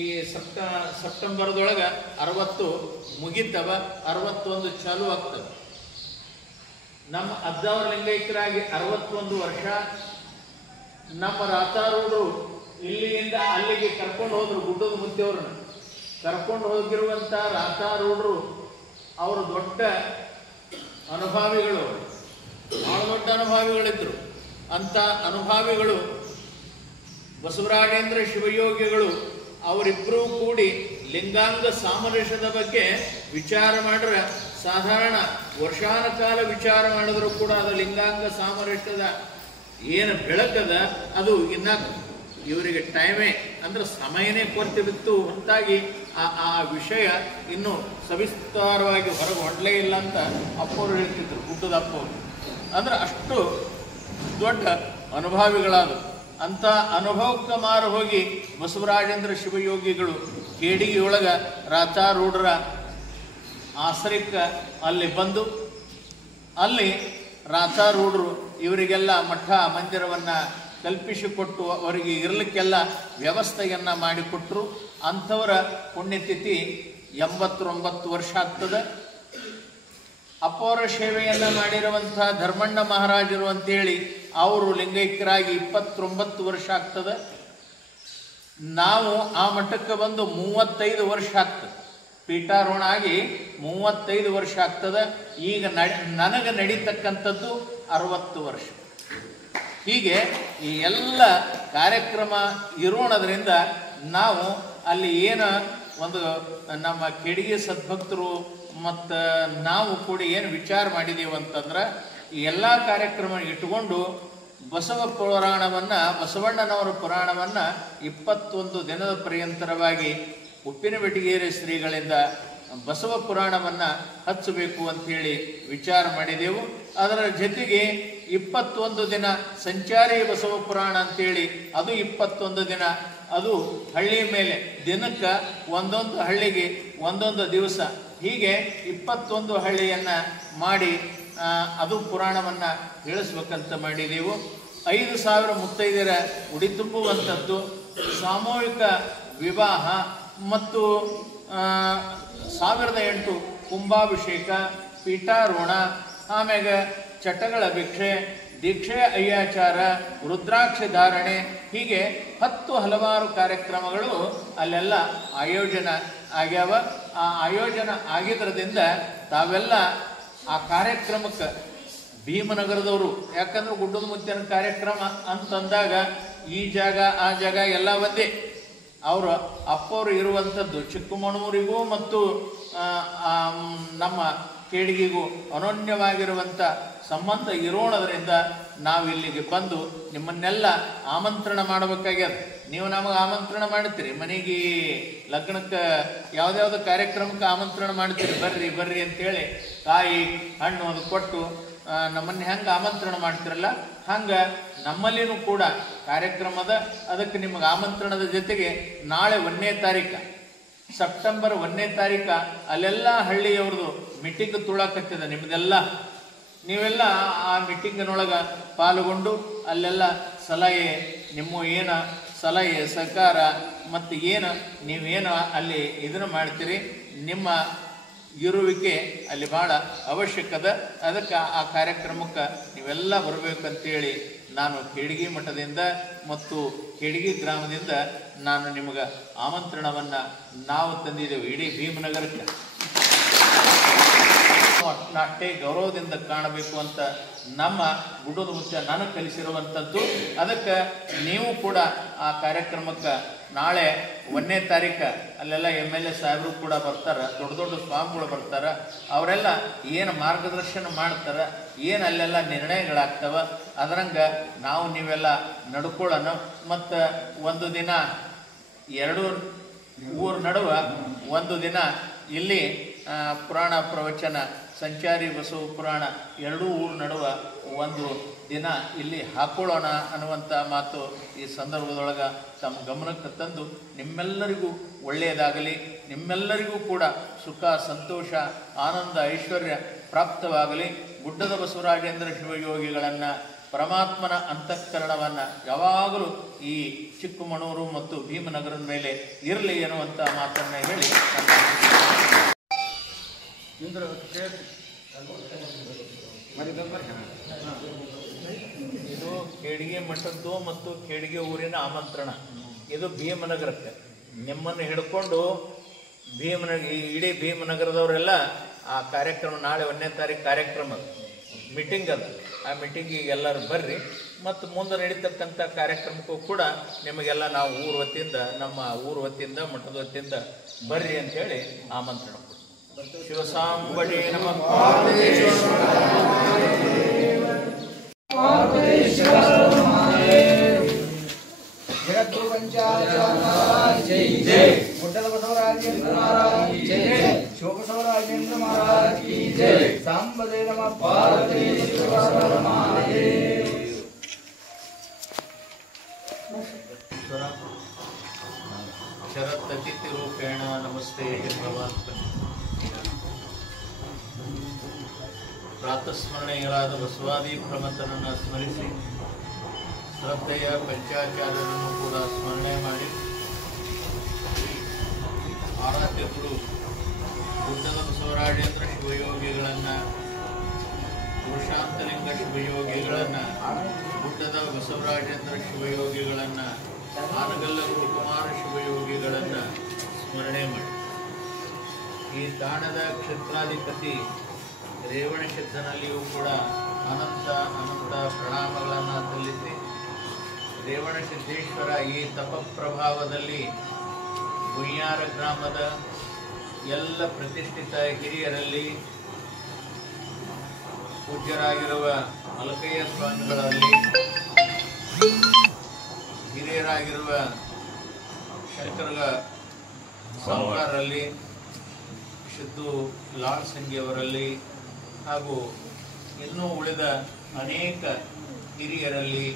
ಈ ಸೆಪ್ಟೆಂಬರ್ದೊಳಗೆ 60 ಮುಗಿತವ, 61 ಚಾಲು ಆಗ್ತದೆ. ನಮ್ಮ ಅಜ್ಜವರ ಲಿಂಗೈಕ್ಯರಾಗಿ 61 ವರ್ಷ. ನಮ್ಮ ರಾತಾರೂಢರು ಇಲ್ಲಿಂದ ಅಲ್ಲಿಗೆ ಕರ್ಕೊಂಡು ಹೋದ್ರು. ಗುಡ್ಡದ ಮುತ್ತಿಯವ್ರನ್ನ ಕರ್ಕೊಂಡು ಹೋಗಿರುವಂಥ ರಾತಾರೂಢರು ಅವರು ದೊಡ್ಡ ಅನುಭಾವಿಗಳು, ಬಹಳ ದೊಡ್ಡ ಅನುಭಾವಿಗಳಿದ್ರು. ಅಂಥ ಅನುಭಾವಿಗಳು ಬಸವರಾಜೇಂದ್ರ ಶಿವಯೋಗಿಗಳು ಅವರಿಬ್ಬರೂ ಕೂಡಿ ಲಿಂಗಾಂಗ ಸಾಮರಸ್ಯದ ಬಗ್ಗೆ ವಿಚಾರ ಮಾಡ್ರೆ ಸಾಧಾರಣ ವರ್ಷಾನ ಕಾಲ ವಿಚಾರ ಮಾಡಿದ್ರು ಕೂಡ ಅದು ಲಿಂಗಾಂಗ ಸಾಮರಸ್ಯದ ಏನು ಬೆಳಕದ ಅದು ಇನ್ನ ಇವರಿಗೆ ಟೈಮೇ ಅಂದ್ರೆ ಸಮಯನೇ ಕೊರತೆ ಬಿತ್ತು. ಹೊರತಾಗಿ ಆ ವಿಷಯ ಇನ್ನೂ ಸವಿಸ್ತಾರವಾಗಿ ಹೊರಗೆ ಹೊಂಡಲೇ ಇಲ್ಲ ಅಂತ ಅಪ್ಪವರು ಹೇಳ್ತಿದ್ರು, ಗುಡ್ಡದ ಅಪ್ಪವರು. ಅಂದ್ರೆ ಅಷ್ಟು ದೊಡ್ಡ ಅನುಭಾವಿಗಳಾದರು. ಅಂತ ಅನುಭವಕ್ಕೆ ಮಾರು ಹೋಗಿ ಬಸವರಾಜೇಂದ್ರ ಶಿವಯೋಗಿಗಳು ಕೇಡಿಗೆಯೊಳಗ ರಾತಾರೂಢರ ಆಶ್ರಯಕ್ಕೆ ಅಲ್ಲಿ ಬಂದು, ಅಲ್ಲಿ ರಾತಾರೂಢರು ಇವರಿಗೆಲ್ಲ ಮಠ ಮಂದಿರವನ್ನು ಕಲ್ಪಿಸಿಕೊಟ್ಟು ಅವರಿಗೆ ಇರಲಿಕ್ಕೆಲ್ಲ ವ್ಯವಸ್ಥೆಯನ್ನು ಮಾಡಿಕೊಟ್ರು. ಅಂಥವರ ಪುಣ್ಯತಿಥಿ 89 ವರ್ಷ ಆಗ್ತದೆ. ಅಪ್ಪವರ ಸೇವೆಯನ್ನು ಮಾಡಿರುವಂಥ ಧರ್ಮಣ್ಣ ಮಹಾರಾಜರು ಅಂತೇಳಿ ಅವರು ಲಿಂಗೈಕ್ಯರಾಗಿ 29 ವರ್ಷ ಆಗ್ತದೆ. ನಾವು ಆ ಮಠಕ್ಕೆ ಬಂದು 35 ವರ್ಷ ಆಗ್ತದೆ. ಪೀಠಾರೋಹಣ ಆಗಿ 35 ವರ್ಷ ಆಗ್ತದೆ. ಈಗ ನನಗೆ ನಡೀತಕ್ಕಂಥದ್ದು 60 ವರ್ಷ. ಹೀಗೆ ಈ ಎಲ್ಲ ಕಾರ್ಯಕ್ರಮ ಇರೋಣದ್ರಿಂದ ನಾವು ಅಲ್ಲಿ ಏನು ಒಂದು ನಮ್ಮ ಕೆಡಿಗೆ ಸದ್ಭಕ್ತರು ಮತ್ತು ನಾವು ಕೂಡ ಏನು ವಿಚಾರ ಮಾಡಿದ್ದೀವಿ ಅಂತಂದ್ರೆ, ಈ ಎಲ್ಲ ಕಾರ್ಯಕ್ರಮ ಇಟ್ಟುಕೊಂಡು ಬಸವ ಪುರಾಣವನ್ನು, ಬಸವಣ್ಣನವರ ಪುರಾಣವನ್ನು 21 ದಿನದ ಪರ್ಯಂತರವಾಗಿ ಉಪ್ಪಿನಬೆಟಗೇರಿ ಶ್ರೀಗಳಿಂದ ಬಸವ ಪುರಾಣವನ್ನು ಹಚ್ಚಬೇಕು ಅಂಥೇಳಿ ವಿಚಾರ ಮಾಡಿದೆವು. ಅದರ ಜೊತೆಗೆ 21 ದಿನ ಸಂಚಾರಿ ಬಸವ ಪುರಾಣ ಅಂತೇಳಿ ಅದು 21 ದಿನ ಅದು ಹಳ್ಳಿ ಮೇಲೆ ದಿನಕ್ಕೆ ಒಂದೊಂದು ಹಳ್ಳಿಗೆ ಒಂದೊಂದು ದಿವಸ ಹೀಗೆ 21 ಹಳ್ಳಿಯನ್ನು ಮಾಡಿ ಅದು ಪುರಾಣವನ್ನು ಹೇಳಿಸ್ಬೇಕಂತ ಮಾಡಿದೆವು. 5,000 ಮುತ್ತೈದೆಯರ ಉಡಿ ತುಂಬುವಂಥದ್ದು, ಸಾಮೂಹಿಕ ವಿವಾಹ ಮತ್ತು 1008 ಕುಂಭಾಭಿಷೇಕ, ಪೀಠಾರೋಹಣ, ಆಮ್ಯಾಗ ಚಟಗಳ ಭಿಕ್ಷೆ, ದೀಕ್ಷೆ ಅಯ್ಯಾಚಾರ, ರುದ್ರಾಕ್ಷ ಧಾರಣೆ, ಹೀಗೆ 10 ಹಲವಾರು ಕಾರ್ಯಕ್ರಮಗಳು ಅಲ್ಲೆಲ್ಲ ಆಯೋಜನೆ ಆಗ್ಯಾವ. ಆ ಆಯೋಜನೆ ಆಗಿದ್ರದಿಂದ ತಾವೆಲ್ಲ ಆ ಕಾರ್ಯಕ್ರಮಕ್ಕೆ ಭೀಮನಗರದವರು, ಯಾಕಂದ್ರೆ ಗುಡ್ಡದ ಮುತ್ತಿನ ಕಾರ್ಯಕ್ರಮ ಅಂತಂದಾಗ ಈ ಜಾಗ ಆ ಜಾಗ ಎಲ್ಲ ಒಂದೇ. ಅವರು ಅಪ್ಪವರು ಇರುವಂಥದ್ದು ಚಿಕ್ಕಮಗಳೂರಿಗೂ ಮತ್ತು ನಮ್ಮ ಕೇಡಿಗೆಗೂ ಅನನ್ಯವಾಗಿರುವಂಥ ಸಂಬಂಧ ಇರೋಣದ್ರಿಂದ ನಾವು ಇಲ್ಲಿಗೆ ಬಂದು ನಿಮ್ಮನ್ನೆಲ್ಲ ಆಮಂತ್ರಣ ಮಾಡಬೇಕಾಗ್ಯದ. ನೀವು ನಮಗೆ ಆಮಂತ್ರಣ ಮಾಡ್ತೀರಿ, ಮನೆಗೆ ಲಗ್ನಕ್ಕೆ ಯಾವುದ್ಯಾವ್ದು ಕಾರ್ಯಕ್ರಮಕ್ಕೆ ಆಮಂತ್ರಣ ಮಾಡ್ತೀರಿ, ಬರ್ರಿ ಬರ್ರಿ ಅಂತೇಳಿ ಕಾಯಿ ಹಣ್ಣು ಅದು ಕೊಟ್ಟು ನಮ್ಮನ್ನು ಹೆಂಗೆ ಆಮಂತ್ರಣ ಮಾಡ್ತಿರಲ್ಲ ಹಂಗೆ ನಮ್ಮಲ್ಲಿನೂ ಕೂಡ ಕಾರ್ಯಕ್ರಮದ. ಅದಕ್ಕೆ ನಿಮಗೆ ಆಮಂತ್ರಣದ ಜೊತೆಗೆ ನಾಳೆ 1ನೇ ತಾರೀಕು ಸೆಪ್ಟೆಂಬರ್ 1ನೇ ತಾರೀಕು ಅಲ್ಲೆಲ್ಲ ಹಳ್ಳಿಯವ್ರದ್ದು ಮೀಟಿಂಗ್ ತುಳಕತ್ತಿದೆ. ನಿಮ್ಮದೆಲ್ಲ ನೀವೆಲ್ಲ ಆ ಮೀಟಿಂಗಿನೊಳಗೆ ಪಾಲ್ಗೊಂಡು ಅಲ್ಲೆಲ್ಲ ಸಲಹೆ, ನಿಮ್ಮ ಏನು ಸಲಹೆ ಸಹಕಾರ ಮತ್ತು ಏನು ನೀವೇನು ಅಲ್ಲಿ ಇದನ್ನು ಮಾಡ್ತೀರಿ, ನಿಮ್ಮ ಇರುವಿಕೆ ಅಲ್ಲಿ ಭಾಳ ಅವಶ್ಯಕದ. ಅದಕ್ಕೆ ಆ ಕಾರ್ಯಕ್ರಮಕ್ಕೆ ನೀವೆಲ್ಲ ಬರಬೇಕಂತೇಳಿ ನಾನು ಕೇಡಿಗೆ ಮಠದಿಂದ ಮತ್ತು ಕೇಡಿಗೆ ಗ್ರಾಮದಿಂದ ನಾನು ನಿಮಗೆ ಆಮಂತ್ರಣವನ್ನು ನಾವು ತಂದಿದ್ದೇವೆ ಇಡೀ ಭೀಮನಗರಕ್ಕೆ. ಅಷ್ಟೇ ಗೌರವದಿಂದ ಕಾಣಬೇಕು ಅಂತ ನಮ್ಮ ಗುಡ್ಡದ ಮುಚ್ಚ ನನಗೆ ಕಲಿಸಿರುವಂಥದ್ದು. ಅದಕ್ಕೆ ನೀವು ಕೂಡ ಆ ಕಾರ್ಯಕ್ರಮಕ್ಕೆ ನಾಳೆ 1ನೇ ತಾರೀಕು ಅಲ್ಲೆಲ್ಲ MLA ಸಾಹೇಬರು ಕೂಡ ಬರ್ತಾರೆ, ದೊಡ್ಡ ದೊಡ್ಡ ಸ್ವಾಮಿಗಳು ಬರ್ತಾರೆ. ಅವರೆಲ್ಲ ಏನು ಮಾರ್ಗದರ್ಶನ ಮಾಡ್ತಾರೆ, ಏನು ಅಲ್ಲೆಲ್ಲ ನಿರ್ಣಯಗಳಾಗ್ತವೆ, ಅದರಂಗೆ ನಾವು ನೀವೆಲ್ಲ ನಡ್ಕೊಳ್ಳೋಣ. ಮತ್ತು ಒಂದು ದಿನ 2 ಊರ ನಡುವೆ ಒಂದು ದಿನ ಇಲ್ಲಿ ಪುರಾಣ ಪ್ರವಚನ, ಸಂಚಾರಿ ಬಸವ ಪುರಾಣ 2 ಊರ ನಡುವೆ ಒಂದು ದಿನ ಇಲ್ಲಿ ಹಾಕೊಳ್ಳೋಣ ಅನ್ನುವಂಥ ಮಾತು ಈ ಸಂದರ್ಭದೊಳಗೆ ತಮ್ಮ ಗಮನಕ್ಕೆ ತಂದು ನಿಮ್ಮೆಲ್ಲರಿಗೂ ಒಳ್ಳೆಯದಾಗಲಿ, ನಿಮ್ಮೆಲ್ಲರಿಗೂ ಕೂಡ ಸುಖ ಸಂತೋಷ ಆನಂದ ಐಶ್ವರ್ಯ ಪ್ರಾಪ್ತವಾಗಲಿ. ಗುಡ್ಡದ ಬಸವರಾಜೇಂದ್ರ ಶಿವಯೋಗಿಗಳನ್ನು ಪರಮಾತ್ಮನ ಅಂತಃಕರಣವನ್ನು ಯಾವಾಗಲೂ ಈ ಚಿಕ್ಕಮಗಳೂರು ಮತ್ತು ಭೀಮನಗರದ ಮೇಲೆ ಇರಲಿ ಎನ್ನುವಂಥ ಮಾತನ್ನು ಹೇಳಿ ಇದು ಕೇಡಿಗೆ ಮಠದ್ದು ಮತ್ತು ಕೇಡಿಗೆ ಊರಿನ ಆಮಂತ್ರಣ. ಇದು ಭೀಮನಗರಕ್ಕೆ ನಿಮ್ಮನ್ನು ಹಿಡ್ಕೊಂಡು ಇಡೀ ಭೀಮನಗರದವರೆಲ್ಲ ಆ ಕಾರ್ಯಕ್ರಮ ನಾಳೆ 1ನೇ ತಾರೀಕು ಕಾರ್ಯಕ್ರಮ ಮೀಟಿಂಗ್ ಅದು. ಆ ಮೀಟಿಂಗಿಗೆ ಎಲ್ಲರೂ ಬರ್ರಿ. ಮತ್ತು ಮುಂದೆ ನಡೀತಕ್ಕಂಥ ಕಾರ್ಯಕ್ರಮಕ್ಕೂ ಕೂಡ ನಿಮಗೆಲ್ಲ ನಾವು ಊರ ವತಿಯಿಂದ, ನಮ್ಮ ಊರ ವತಿಯಿಂದ, ಮಠದ ವತಿಯಿಂದ ಬರ್ರಿ ಅಂತೇಳಿ ಆಮಂತ್ರಣ ಕೊಡ್ತೀವಿ. ಶಿವಸಾಂಬಡಿ ನಮಃ. ಜಗದ್ಗುರು ಪಂಚಾಚಾರ್ಯ ಜೈ ಜೈ. ಗುಡ್ಡದ ಬಸವರಾಜೇಂದ್ರ ಮಹಾರಾಜ್ ಕಿ ಜೈ. ಶಿವಬಸವರಾಜೇಂದ್ರ ಮಹಾರಾಜ್ ಕಿ ಜೈ. ಸಾಂಬದೇ ನಮಃ. ಪಾರ್ವತೀಶ್ವರ ಮಹಾದೇವ. ಶರತ್ತತಿಥಿ ರೂಪೇಣ ನಮಸ್ತೆ ಭಗವಂತ. ಪ್ರಾತಸ್ಮರಣೀಯರಾದ ಬಸವಾದಿ ಪ್ರಮಥನನ್ನು ಸ್ಮರಿಸಿ ಶ್ರದ್ಧೆಯ ಪಂಚಾಚಾರ್ಯರನ್ನು ಕೂಡ ಸ್ಮರಣೆ ಮಾಡಿ ಆರಾಧ್ಯ ಗುರು ಗುಡ್ಡದ ಬಸವರಾಜೇಂದ್ರ ಶಿವಯೋಗಿಗಳನ್ನು, ಪುರುಷಾಂತಲಿಂಗ ಶಿವಯೋಗಿಗಳನ್ನು, ಗುಡ್ಡದ ಬಸವರಾಜೇಂದ್ರ ಶಿವಯೋಗಿಗಳನ್ನು, ಆನಗಲ್ಲ ಗುರುಕುಮಾರ ಶಿವಯೋಗಿಗಳನ್ನು ಸ್ಮರಣೆ ಮಾಡಿ ಈ ತಾಣದ ಕ್ಷೇತ್ರಾಧಿಪತಿ ರೇವಣಸಿದ್ದನಲ್ಲಿಯೂ ಕೂಡ ಅನಂತ ಅನಂತ ಪ್ರಣಾಮಗಳನ್ನು ಸಲ್ಲಿಸಿ ರೇವಣಸಿದ್ದೇಶ್ವರ ಈ ತಪಪ್ರಭಾವದಲ್ಲಿ ಗುಯ್ಯಾರ ಗ್ರಾಮದ ಎಲ್ಲ ಪ್ರತಿಷ್ಠಿತ ಹಿರಿಯರಲ್ಲಿ ಪೂಜ್ಯರಾಗಿರುವ ಮಲಕಯ್ಯ ಸ್ವಾಮಿಗಳಲ್ಲಿ, ಹಿರಿಯರಾಗಿರುವ ಶಂಕರ ಸಾವುಕಾರರಲ್ಲಿ, ಸಿದ್ದು ಲಾಲ್ ಸಂಗಿಯವರಲ್ಲಿ ಹಾಗೂ ಇನ್ನೂ ಉಳಿದ ಅನೇಕ ಹಿರಿಯರಲ್ಲಿ,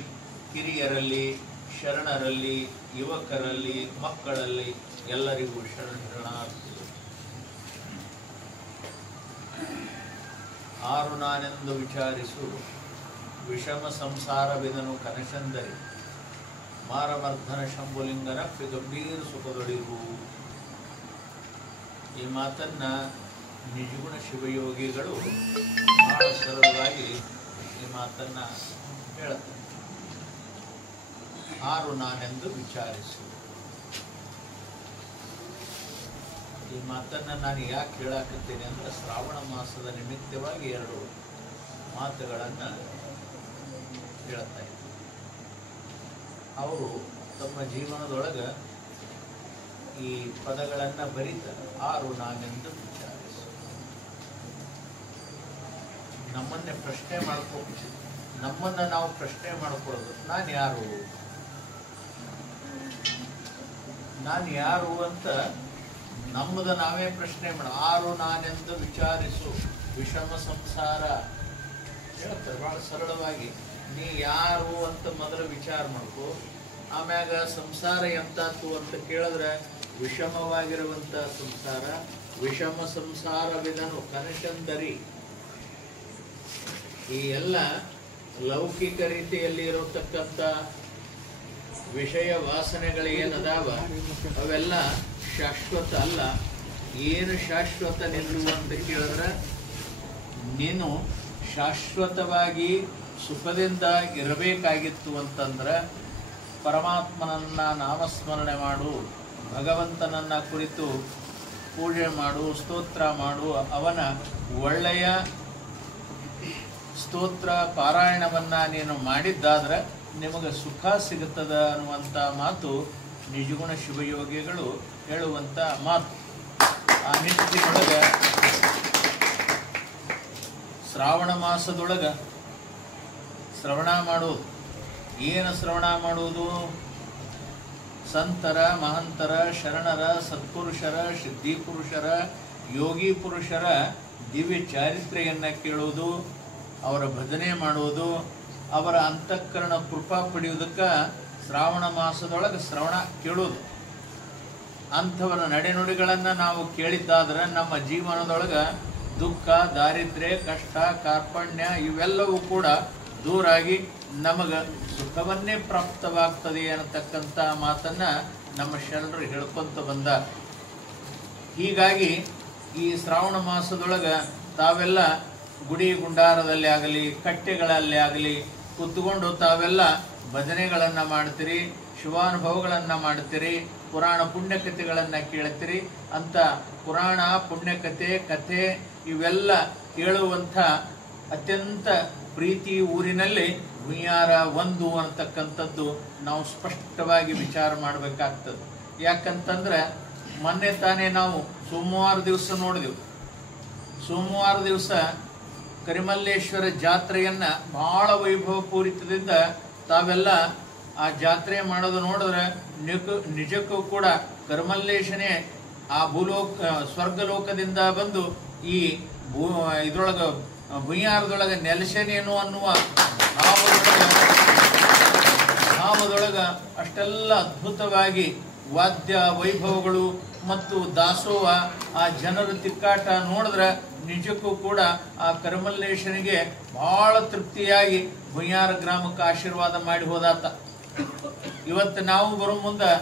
ಕಿರಿಯರಲ್ಲಿ, ಶರಣರಲ್ಲಿ ಯುವಕರಲ್ಲಿ, ಮಕ್ಕಳಲ್ಲಿ ಎಲ್ಲರಿಗೂ ಶರಣಾರ್ಥಿಗಳು. ಆರು ನಾನೆಂದು ವಿಚಾರಿಸು, ವಿಷಮ ಸಂಸಾರವಿದನು ಕನಶಂದರಿ, ಮಾರಮರ್ಧನ ಶಂಭುಲಿಂಗನ ಗಂಭೀರ ಸುಖದೊಳಿರು. ಈ ಮಾತನ್ನ ನಿಜಗುಣ ಶಿವಯೋಗಿಗಳು ಬಹಳ ಸರಳವಾಗಿ ಈ ಮಾತನ್ನ ಹೇಳುತ್ತಾರೆ. ಆರು ನಾನೆಂದು ವಿಚಾರಿಸು. ಈ ಮಾತನ್ನ ನಾನು ಯಾಕೆ ಹೇಳಾಕತ್ತೇನೆ ಅಂದ್ರೆ, ಶ್ರಾವಣ ಮಾಸದ ನಿಮಿತ್ತವಾಗಿ ಎರಡು ಮಾತುಗಳನ್ನ ಹೇಳ್ತಾ ಇದ್ದಾರೆ. ಅವರು ತಮ್ಮ ಜೀವನದೊಳಗ ಈ ಪದಗಳನ್ನ ಬರೀತಾರೆ. ಆರು ನಾನೆಂದು ವಿಚಾರಿಸು. ನಮ್ಮನ್ನೇ ಪ್ರಶ್ನೆ ಮಾಡ್ಕೋಬೇಕು. ನಮ್ಮನ್ನ ನಾವು ಪ್ರಶ್ನೆ ಮಾಡ್ಕೊಳ್ಳೋದು, ನಾನು ಯಾರು, ನಾನು ಯಾರು ಅಂತ ನಮ್ಮದ ನಾವೇ ಪ್ರಶ್ನೆ ಮಾಡ. ಆರು ನಾನೆಂದು ವಿಚಾರಿಸು, ವಿಷಮ ಸಂಸಾರ ಹೇಳ್ತಾರೆ ಬಹಳ ಸರಳವಾಗಿ. ನೀ ಯಾರು ಅಂತ ಮೊದಲು ವಿಚಾರ ಮಾಡ್ಕೋ, ಆಮ್ಯಾಗ ಸಂಸಾರ ಎಂತಾತು ಅಂತ ಕೇಳಿದ್ರೆ ವಿಷಮವಾಗಿರುವಂತ ಸಂಸಾರ, ವಿಷಮ ಸಂಸಾರವಿದನು ಕನಶಂದರಿ. ಈ ಎಲ್ಲ ಲೌಕಿಕ ರೀತಿಯಲ್ಲಿ ಇರತಕ್ಕಂಥ ವಿಷಯ ವಾಸನೆಗಳು ಏನದಾವ ಅವೆಲ್ಲ ಶಾಶ್ವತ ಅಲ್ಲ. ಏನು ಶಾಶ್ವತ ನಿಲ್ಲು ಅಂತ ಕೇಳಿದ್ರೆ, ನೀನು ಶಾಶ್ವತವಾಗಿ ಸುಖದಿಂದ ಇರಬೇಕಾಗಿತ್ತು ಅಂತಂದ್ರೆ ಪರಮಾತ್ಮನನ್ನ ನಾಮಸ್ಮರಣೆ ಮಾಡು, ಭಗವಂತನನ್ನ ಕುರಿತು ಪೂಜೆ ಮಾಡು, ಸ್ತೋತ್ರ ಮಾಡು. ಅವನ ಒಳ್ಳೆಯ ಸ್ತೋತ್ರ ಪಾರಾಯಣವನ್ನ ನೀನು ಮಾಡಿದ್ದಾದ್ರೆ ನಿಮಗೆ ಸುಖ ಸಿಗುತ್ತದ ಅನ್ನುವಂಥ ಮಾತು ನಿಜಗುಣ ಶಿವಯೋಗಿಗಳು ಹೇಳುವಂಥ ಮಾತು. ಆ ನಿಟ್ಟಿನೊಳಗ ಶ್ರಾವಣ ಮಾಸದೊಳಗ ಶ್ರವಣ ಮಾಡೋದು. ಏನು ಶ್ರವಣ ಮಾಡುವುದು? ಸಂತರ, ಮಹಂತರ, ಶರಣರ, ಸತ್ಪುರುಷರ, ಸಿದ್ಧಿಪುರುಷರ, ಯೋಗಿ ಪುರುಷರ ದಿವ್ಯ ಚಾರಿತ್ರೆಯನ್ನು ಕೇಳುವುದು, ಅವರ ಭಜನೆ ಮಾಡುವುದು, ಅವರ ಅಂತಃಕರಣ ಕೃಪಾ ಪಡೆಯುವುದಕ್ಕೆ ಶ್ರಾವಣ ಮಾಸದೊಳಗೆ ಶ್ರವಣ ಕೇಳೋದು. ಅಂಥವರ ನಡೆನುಡಿಗಳನ್ನು ನಾವು ಕೇಳಿದ್ದಾದ್ರೆ ನಮ್ಮ ಜೀವನದೊಳಗೆ ದುಃಖ, ದಾರಿದ್ರ್ಯ, ಕಷ್ಟ, ಕಾರ್ಪಣ್ಯ ಇವೆಲ್ಲವೂ ಕೂಡ ದೂರಾಗಿ ನಮಗೆ ಸುಖವನ್ನೇ ಪ್ರಾಪ್ತವಾಗ್ತದೆ ಅನ್ನತಕ್ಕಂಥ ಮಾತನ್ನ ನಮ್ಮ ಶರಣರು ಹೇಳ್ಕೊಂತ ಬಂದ. ಹೀಗಾಗಿ ಈ ಶ್ರಾವಣ ಮಾಸದೊಳಗೆ ತಾವೆಲ್ಲ ಗುಡಿ ಗುಂಡಾರದಲ್ಲಿ ಆಗಲಿ, ಕಟ್ಟೆಗಳಲ್ಲಿ ಆಗಲಿ ಕೂತ್ಕೊಂಡು ತಾವೆಲ್ಲ ಭಜನೆಗಳನ್ನು ಮಾಡ್ತೀರಿ, ಶಿವಾನುಭವಗಳನ್ನು ಮಾಡ್ತೀರಿ, ಪುರಾಣ ಪುಣ್ಯಕಥೆಗಳನ್ನು ಕೇಳ್ತೀರಿ. ಅಂತ ಪುರಾಣ ಪುಣ್ಯಕಥೆ ಕಥೆ ಇವೆಲ್ಲ ಕೇಳುವಂಥ ಅತ್ಯಂತ ಪ್ರೀತಿ ಊರಿನಲ್ಲಿ ಹುಯ್ಯಾರ ಒಂದು ಅನ್ನತಕ್ಕಂಥದ್ದು ನಾವು ಸ್ಪಷ್ಟವಾಗಿ ವಿಚಾರ ಮಾಡಬೇಕಾಗ್ತದೆ. ಯಾಕಂತಂದ್ರೆ ಮೊನ್ನೆ ತಾನೇ ನಾವು ಸೋಮವಾರ ದಿವಸ ನೋಡಿದೆವು. ಸೋಮವಾರ ದಿವಸ ಕರಿಮಲ್ಲೇಶ್ವರ ಜಾತ್ರೆಯನ್ನ ಬಹಳ ವೈಭವಪೂರಿತದಿಂದ ತಾವೆಲ್ಲ ಆ ಜಾತ್ರೆ ಮಾಡೋದು ನೋಡಿದ್ರೆ ನಿಜಕ್ಕೂ ಕೂಡ ಕರಿಮಲ್ಲೇಶನೇ ಆ ಸ್ವರ್ಗಲೋಕದಿಂದ ಬಂದು ಈ ಇದ್ರೊಳಗ ಭುಯ್ಯಾರದೊಳಗೆ ನೆಲೆಸನೇನು ಅನ್ನುವ ಭಾವದೊಳಗ ಅಷ್ಟೆಲ್ಲ ಅದ್ಭುತವಾಗಿ ವಾದ್ಯ ವೈಭವಗಳು ಮತ್ತು ದಾಸೋಹ, ಆ ಜನರ ತಿಕ್ಕಾಟ ನೋಡಿದ್ರೆ ನಿಜಕ್ಕೂ ಕೂಡ ಆ ಕರಿಮಲ್ಲೇಶನಿಗೆ ಬಹಳ ತೃಪ್ತಿಯಾಗಿ ಭುಯ್ಯಾರ ಗ್ರಾಮಕ್ಕೆ ಆಶೀರ್ವಾದ ಮಾಡಿ ಹೋದಾತ. ಇವತ್ತು ನಾವು ಬರೋ ಮುಂದೆ,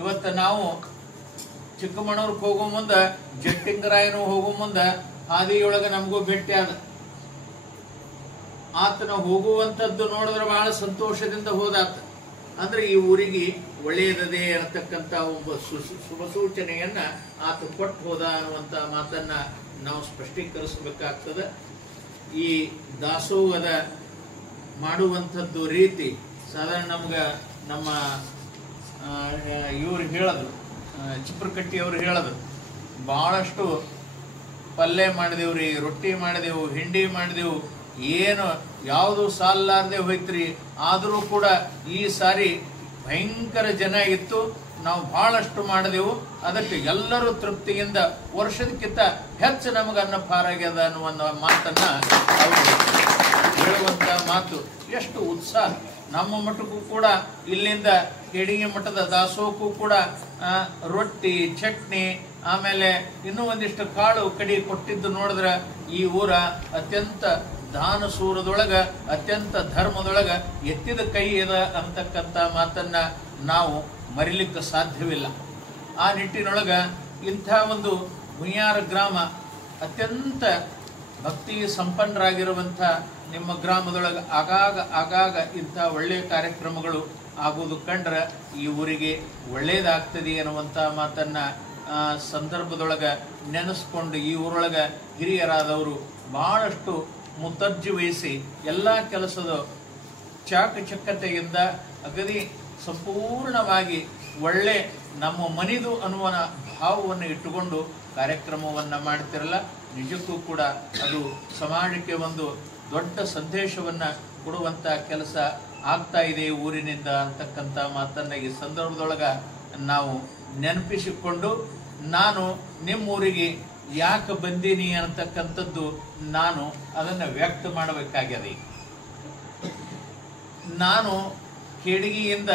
ಇವತ್ತು ನಾವು ಚಿಕ್ಕಮಗಳೂರಿಗೆ ಹೋಗೋ ಮುಂದೆ, ಜಟ್ಟಿಂಗರಾಯನು ಹೋಗೋ ಮುಂದೆ ಹಾದಿಯೊಳಗೆ ನಮಗೂ ಭೇಟಿ ಆದ. ಆತನ ಹೋಗುವಂಥದ್ದು ನೋಡಿದ್ರೆ ಬಹಳ ಸಂತೋಷದಿಂದ ಹೋದಾತ. ಅಂದ್ರೆ ಈ ಊರಿಗೆ ಒಳ್ಳೆಯದದೇ ಅನ್ನತಕ್ಕಂಥ ಒಬ್ಬ ಶುಭ ಸೂಚನೆಯನ್ನ ಆತ ಕೊಟ್ಟು ಹೋದ ಅನ್ನುವಂಥ ಮಾತನ್ನ ನಾವು ಸ್ಪಷ್ಟೀಕರಿಸಬೇಕಾಗ್ತದೆ. ಈ ದಾಸೋಹದ ಮಾಡುವಂಥದ್ದು ರೀತಿ ಸಾಧಾರಣ ನಮ್ಗೆ ನಮ್ಮ ಇವ್ರು ಹೇಳೋದು, ಚಿಪ್ರಕಟ್ಟಿ ಅವರು ಹೇಳೋದು, ಬಹಳಷ್ಟು ಪಲ್ಯ ಮಾಡಿದೆವ್ರಿ, ರೊಟ್ಟಿ ಮಾಡಿದೆವು, ಹಿಂಡಿ ಮಾಡಿದೆವು, ಏನು ಯಾವುದು ಸಾಲಾರದೆ ಹೋಯ್ತ್ರಿ. ಆದರೂ ಕೂಡ ಈ ಸಾರಿ ಭಯಂಕರ ಜನ ಇತ್ತು, ನಾವು ಬಹಳಷ್ಟು ಮಾಡಿದೆವು, ಅದಕ್ಕೆ ಎಲ್ಲರೂ ತೃಪ್ತಿಯಿಂದ ವರ್ಷದಕ್ಕಿಂತ ಹೆಚ್ಚು ನಮಗೆ ಅನ್ನಪಾರ ಆಗ್ಯದ ಅನ್ನುವ ಮಾತನ್ನ ಅವರು ಹೇಳುವಂತ ಮಾತು ಎಷ್ಟು ಉತ್ಸಾಹ. ನಮ್ಮ ಮಠಕ್ಕೂ ಕೂಡ ಇಲ್ಲಿಂದ ಕೇಡಿಗೆ ಮಠದ ದಾಸೋಹಕ್ಕೂ ಕೂಡ ರೊಟ್ಟಿ, ಚಟ್ನಿ, ಆಮೇಲೆ ಇನ್ನೂ ಒಂದಿಷ್ಟು ಕಾಳು ಕಡಿ ಕೊಟ್ಟಿದ್ದು ನೋಡಿದ್ರೆ ಈ ಊರ ಅತ್ಯಂತ ದಾನ ಸೂರದೊಳಗ, ಅತ್ಯಂತ ಧರ್ಮದೊಳಗ ಎತ್ತಿದ ಕೈ ಇದೆ ಅಂತಕ್ಕಂಥ ಮಾತನ್ನ ನಾವು ಮರಿಲಿಕ್ಕೆ ಸಾಧ್ಯವಿಲ್ಲ. ಆ ನಿಟ್ಟಿನೊಳಗ ಇಂಥ ಒಂದು ಹುಯ್ಯಾರ ಗ್ರಾಮ ಅತ್ಯಂತ ಭಕ್ತಿ ಸಂಪನ್ನರಾಗಿರುವಂಥ ನಿಮ್ಮ ಗ್ರಾಮದೊಳಗೆ ಆಗಾಗ ಇಂಥ ಒಳ್ಳೆಯ ಕಾರ್ಯಕ್ರಮಗಳು ಆಗುವುದು ಕಂಡ್ರೆ ಈ ಊರಿಗೆ ಒಳ್ಳೇದಾಗ್ತದೆ ಅನ್ನುವಂಥ ಮಾತನ್ನ ಸಂದರ್ಭದೊಳಗ ನೆನೆಸ್ಕೊಂಡು ಈ ಊರೊಳಗ ಹಿರಿಯರಾದವರು ಬಹಳಷ್ಟು ಮುತರ್ಜಿ ವಹಿಸಿ ಎಲ್ಲ ಕೆಲಸದ ಚಾಕಚಕ್ಯತೆಯಿಂದ ಅಗದಿ ಸಂಪೂರ್ಣವಾಗಿ ಒಳ್ಳೆ ನಮ್ಮ ಮನಿದು ಅನ್ನುವ ಭಾವವನ್ನು ಇಟ್ಟುಕೊಂಡು ಕಾರ್ಯಕ್ರಮವನ್ನು ಮಾಡ್ತಿರಲ್ಲ. ನಿಜಕ್ಕೂ ಕೂಡ ಅದು ಸಮಾಜಕ್ಕೆ ಒಂದು ದೊಡ್ಡ ಸಂದೇಶವನ್ನು ಕೊಡುವಂಥ ಕೆಲಸ ಆಗ್ತಾ ಇದೆ ಊರಿನಿಂದ ಅಂತಕ್ಕಂಥ ಮಾತನ್ನು ಈ ಸಂದರ್ಭದೊಳಗ ನಾವು ನೆನಪಿಸಿಕೊಂಡು, ನಾನು ನಿಮ್ಮೂರಿಗೆ ಯಾಕೆ ಬಂದೀನಿ ಅಂತಕ್ಕಂಥದ್ದು ನಾನು ಅದನ್ನು ವ್ಯಕ್ತ ಮಾಡಬೇಕಾಗ್ಯದ. ನಾನು ಕೇಡಗಿಯಿಂದ